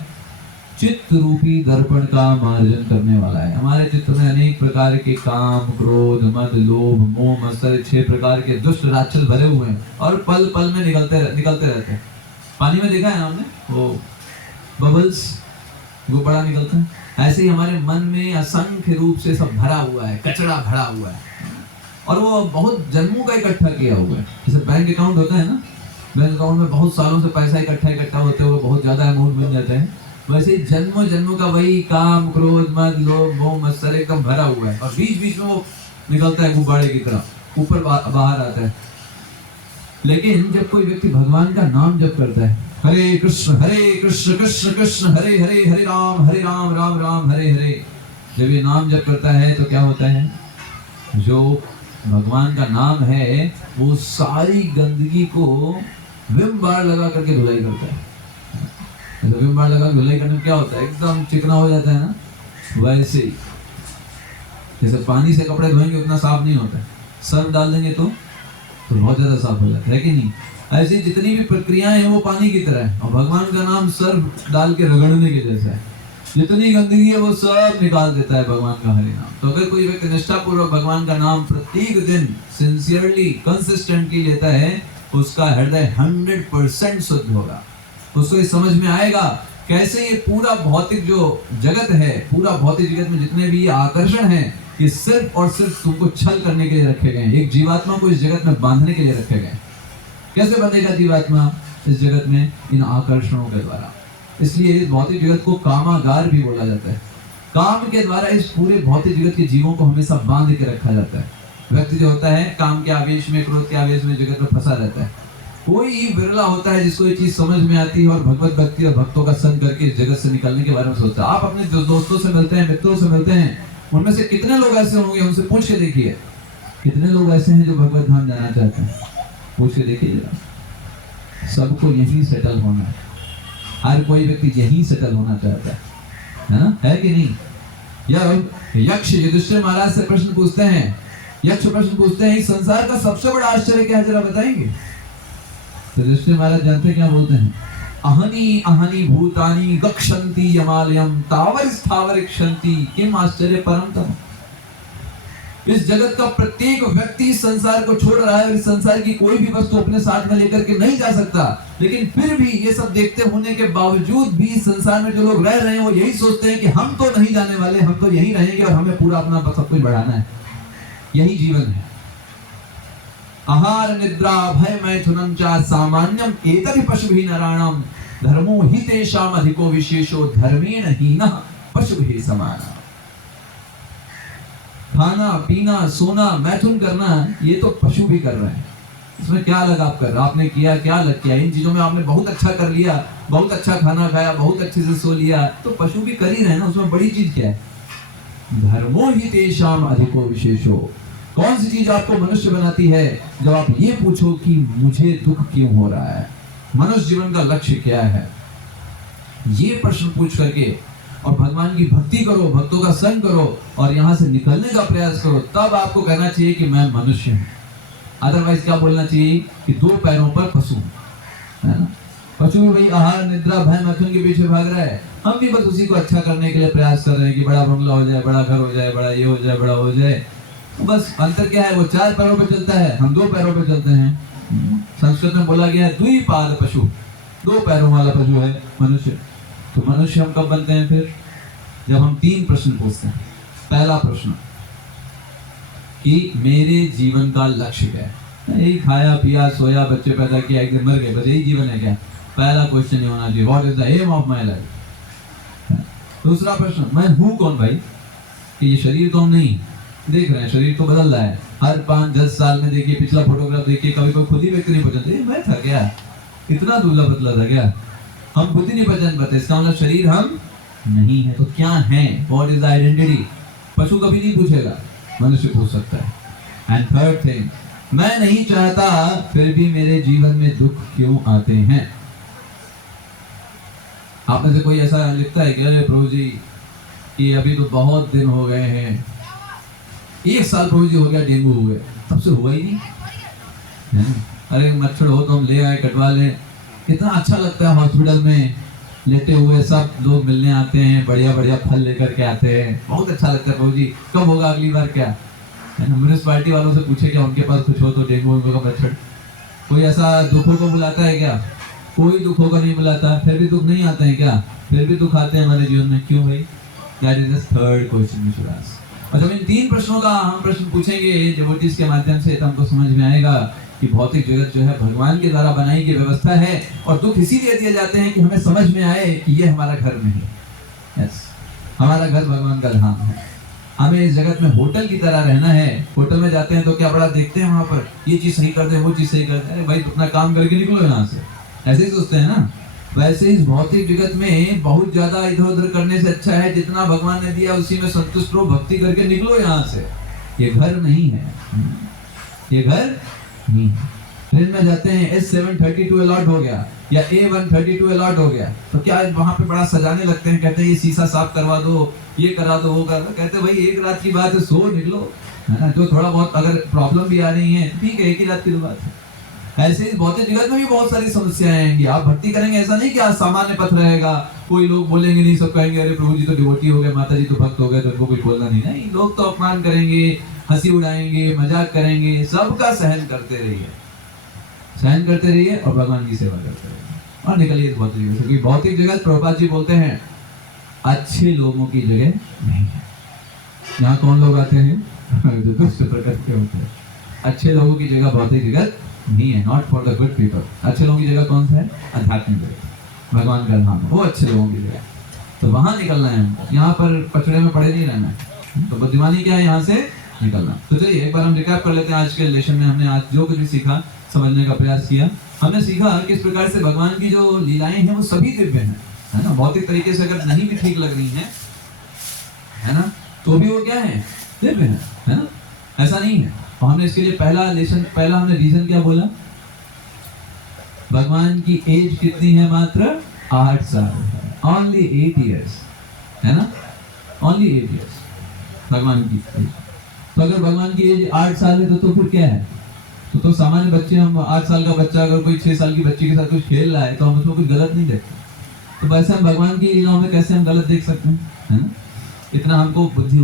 चित्त रूपी दर्पण का मार्जन करने वाला है। हमारे चित्त में अनेक प्रकार के काम, क्रोध, मद, लोभ, मोह, मत्सर, 6 प्रकार के दुष्ट राक्षस भरे हुए हैं और पल पल में निकलते रहते हैं। पानी में देखा है हमने, वो बबल्स वो बड़ा निकलता है, ऐसे ही हमारे मन में असंख्य रूप से सब भरा हुआ है, कचरा भरा हुआ है और वो बहुत जन्मों का इकट्ठा किया हुआ है। जैसे बैंक अकाउंट होता है ना, बैंक अकाउंट में बहुत सालों से पैसा इकट्ठा होते हुए बहुत ज्यादा अमाउंट बन जाता है, वैसे जन्मों का वही काम, क्रोध, मद, लोभ, मोह, मत्सर एकदम भरा हुआ है और बीच बीच में वो निकलता है गुब्बारे की तरह, ऊपर बाहर आता है। लेकिन जब कोई व्यक्ति भगवान का नाम जप करता है, हरे कृष्ण कृष्ण कृष्ण हरे हरे, हरे राम राम राम हरे हरे, जब ये नाम जप करता है तो क्या होता है? जो भगवान का नाम है वो सारी गंदगी को विम बार लगा करके धुलाई करता है। विम बार लगा धुलाई करने में क्या होता है? एकदम चिकना हो जाता है ना। वैसे ही जैसे पानी से कपड़े धोएंगे उतना साफ नहीं होता है, सर्फ डाल देंगे तो बहुत ज्यादा साफ हो जाता है कि नहीं? ऐसी जितनी भी प्रक्रियाएं हैं वो पानी की तरह है और भगवान का नाम सर्फ डाल के रगड़ने के जैसा है। जितनी गंदगी है वो सब निकाल देता है भगवान का हरि नाम। तो अगर कोई व्यक्ति निष्ठापूर्वक भगवान का नाम प्रत्येक दिन सिंसियरली कंसिस्टेंटली लेता है, उसका हृदय 100% शुद्ध होगा। उसको ये समझ में आएगा कैसे ये पूरा भौतिक जो जगत है, पूरा भौतिक जगत में जितने भी आकर्षण हैं, ये सिर्फ और सिर्फ तुमको छल करने के लिए रखे गए हैं। एक जीवात्मा को इस जगत में बांधने के लिए रखे गए। कैसे बनेगा जीवात्मा इस जगत में? इन आकर्षणों के द्वारा। इसलिए इस भौतिक जगत को कामागार भी बोला जाता है। काम के द्वारा इस पूरे भौतिक जगत के जीवों को हमेशा बांध के रखा जाता है। व्यक्ति जो होता है काम के आवेश में, क्रोध के आवेश में जगत में फंसा रहता है। कोई विरला होता है जिसको ये चीज समझ में आती है और भगवत भक्ति और भक्तों का संग करके इस जगत से निकलने के बारे में सोचता है। आप अपने जो दोस्तों से मिलते हैं, मित्रों से मिलते हैं, उनमें से कितने लोग ऐसे होंगे? उनसे पूछ के देखिए कितने लोग ऐसे हैं जो भगवत धाम जाना चाहते हैं। पूछ के देखिए जरा। सबको यहीं सेटल होना है, हर कोई व्यक्ति यहीं सेटल होना चाहता है ना? है कि नहीं? यक्ष युधिष्ठिर महाराज से प्रश्न पूछते हैं, यक्ष प्रश्न पूछते हैं, इस संसार का सबसे बड़ा आश्चर्य क्या है, जरा बताएंगे? तो युधिष्ठिर महाराज जानते क्या बोलते हैं? अहनी अहनी भूतानि गक्षन्ति यमालयम तावर स्थावर क्षन्ति किम आश्चर्य परमतम। इस जगत का प्रत्येक व्यक्ति इस संसार को छोड़ रहा है और इस संसार की कोई भी वस्तु अपने साथ में लेकर के नहीं जा सकता, लेकिन फिर भी ये सब देखते होने के बावजूद भी इस संसार में जो लोग रह रहे हैं वो यही सोचते हैं कि हम तो नहीं जाने वाले, हम तो यहीं रहेंगे और हमें पूरा अपना सब कुछ बढ़ाना है। यही जीवन है। आहार निद्रा भय मैथुनम च सामान्यम एतदि पशुभिः नराणाम धर्मो हि तेषाम अधिको विशेषो धर्मेण हीनः पशुभिः समानः। खाना पीना सोना मैथुन करना ये तो पशु भी कर रहे हैं। इसमें क्या अलग आप कर रहे? आपने किया क्या अलग किया? इन चीजों में आपने बहुत अच्छा कर लिया, बहुत अच्छा खाना खाया, बहुत अच्छे से सो लिया, तो पशु भी कर ही रहे हैं ना। उसमें बड़ी चीज क्या है? धर्मो हि तेषाम अधिको विशेषो। कौन सी चीज आपको मनुष्य बनाती है? जब आप ये पूछो कि मुझे दुख क्यों हो रहा है, मनुष्य जीवन का लक्ष्य क्या है। ये प्रश्न पूछ करके और भगवान की भक्ति करो, भक्तों का संग करो और यहाँ से निकलने का प्रयास करो, तब आपको कहना चाहिए कि मैं मनुष्य हूँ। अदरवाइज क्या बोलना चाहिए कि दो पैरों पर पशु हूँ, है ना। पशु भी भाई आहार निद्रा भय मैथुन के पीछे भाग रहा है, हम भी बस उसी को अच्छा करने के लिए प्रयास कर रहे हैं कि बड़ा बंगला हो जाए, बड़ा घर हो जाए, बड़ा ये हो जाए, बड़ा हो जाए। तो बस अंतर क्या है, वो चार पैरों पे चलता है, हम दो पैरों पे चलते हैं। संस्कृत में बोला गया है द्विपाद पशु, दो पैरों वाला पशु है मनुष्य। तो मनुष्य हम कब बनते हैं फिर, जब हम तीन प्रश्न पूछते हैं। पहला प्रश्न कि मेरे जीवन का लक्ष्य क्या है, यही खाया पिया सोया बच्चे पैदा किया एक दिन मर गए, बस यही जीवन है क्या। पहला क्वेश्चन ये होना चाहिए, what is the aim of my life. दूसरा प्रश्न, मैं हूँ कौन भाई, कि ये शरीर तो हम नहीं देख रहे हैं, शरीर तो बदल रहा है हर 5-10 साल में। देखिए पिछला फोटोग्राफ देखिए, कभी कोई खुद ही व्यक्ति नहीं पहचानते, मैं था क्या, इतना दूल्हा बदला था क्या, हम खुद ही नहीं पहचान पाते। इसका मतलब शरीर हम नहीं है, तो क्या है, व्हाट इज द आइडेंटिटी। पशु कभी नहीं पूछेगा, मनुष्य पूछ सकता है। एंड थर्ड थिंग, मैं नहीं चाहता फिर भी मेरे जीवन में दुख क्यों आते हैं। आप में से कोई ऐसा लिखता है कि अरे प्रभु जी कि अभी तो बहुत दिन हो गए हैं, 1 साल प्रभु जी हो गया डेंगू हो गया, तब से हुआ ही नहीं है। अरे मच्छर हो तो हम ले आए कटवा लें, कितना अच्छा लगता है हॉस्पिटल में लेटे हुए सब लोग मिलने आते हैं, बढ़िया बढ़िया फल लेकर के आते हैं, बहुत अच्छा लगता है। प्रभु जी कब होगा अगली बार, क्या है ना, म्यूनिसिपालिटी वालों से पूछे क्या उनके पास कुछ हो तो डेंगू का मच्छर। कोई ऐसा दुखों को बुलाता है क्या, कोई दुखों का नहीं बुलाता, फिर भी दुख नहीं आते हैं क्या, फिर भी दुख आते हैं हमारे जीवन में, क्यों भाई। That is the third question we should ask. और जब इन तीन प्रश्नों का हम प्रश्न पूछेंगे डिवोटीज के माध्यम से, तो हमको समझ में आएगा कि भौतिक जगत जो है भगवान के द्वारा बनाई गई व्यवस्था है, और दुख इसीलिए दिए जाते हैं कि हमें समझ में आए कि ये हमारा घर नहीं है। यस, हमारा घर भगवान का धाम है। हमें इस जगत में होटल की तरह रहना है। होटल में जाते हैं तो क्या बड़ा देखते हैं वहां पर, ये चीज सही कर दे, वो चीज सही कर दे, अरे भाई अपना काम करके निकलो यहाँ से, ऐसे ही सोचते हैं ना। वैसे इस भौतिक जगत में बहुत ज्यादा इधर उधर करने से अच्छा है जितना भगवान ने दिया उसी में संतुष्ट रहो, भक्ति करके निकलो यहाँ से। ये घर नहीं है, ये घर नहीं है। ट्रेन में जाते हैं S732 अलॉट हो गया या A132 अलॉट हो गया, तो क्या वहां पे बड़ा सजाने लगते हैं, कहते हैं ये शीशा साफ करवा दो, ये करा दो, वो करा दो। कहते हैं भाई एक रात की बात है, सो निकलो, है ना। जो थोड़ा बहुत अगर प्रॉब्लम भी आ रही है ठीक है, एक ही रात की तो बात है। ऐसे इस भौतिक जगत में भी बहुत सारी समस्याएं आएंगी। आप भक्ति करेंगे, ऐसा नहीं कि आज सामान्य पथ रहेगा, कोई लोग बोलेंगे नहीं, सब कहेंगे अरे प्रभु जी तो डिवोटी हो गए, माता जी तो भक्त हो गए, तो उनको कुछ बोलना नहीं। नहीं, लोग तो अपमान करेंगे, हंसी उड़ाएंगे, मजाक करेंगे, सबका सहन करते रहिए, सहन करते रहिए और भगवान की सेवा करते रहिए और निकलिए इस भौतिक जगत से। क्योंकि भौतिक जगत प्रभुपाद जी बोलते हैं अच्छे लोगों की जगह नहीं है। यहाँ कौन लोग आते हैं, जो दुष्ट प्रकृति के होते हैं। अच्छे लोगों की जगह भौतिक जगत नहीं है, not for the good people. अच्छे लोगों की जगह कौन सा है, आध्यात्मिक जगत, भगवान का धाम, वो अच्छे लोगों की जगह। तो वहां निकलना है हमको, यहाँ पर पचड़े में पड़े नहीं रहना है। तो बुद्धिमानी क्या है, यहाँ से निकलना। तो चलिए एक बार हम रिकैप कर लेते हैं। आज के लेसन में हमने आज जो कुछ भी सीखा, समझने का प्रयास किया। हमने सीखा किस प्रकार से भगवान की जो लीलाएं हैं वो सभी दिव्य हैं, है ना। भौतिक तरीके से अगर नहीं भी ठीक लग रही हैं, है ना, तो भी वो क्या है, दिव्य है ना। ऐसा नहीं है। और हमने इसके लिए पहला हमने रीजन क्या बोला, भगवान की एज कितनी है, मात्र 8 साल, ओनली 8 ईयर्स, है ना, ओनली 8 ईयर्स भगवान की एज। तो अगर भगवान की एज 8 साल है तो फिर क्या है, तो सामान्य बच्चे, हम 8 साल का बच्चा अगर कोई 6 साल की बच्ची के साथ कुछ खेल रहा है तो हम उसमें कुछ गलत नहीं देखते। तो वैसे हम भगवान की लीलाओं में कैसे हम गलत देख सकते हैं, है ना। इतना हमको बुद्धि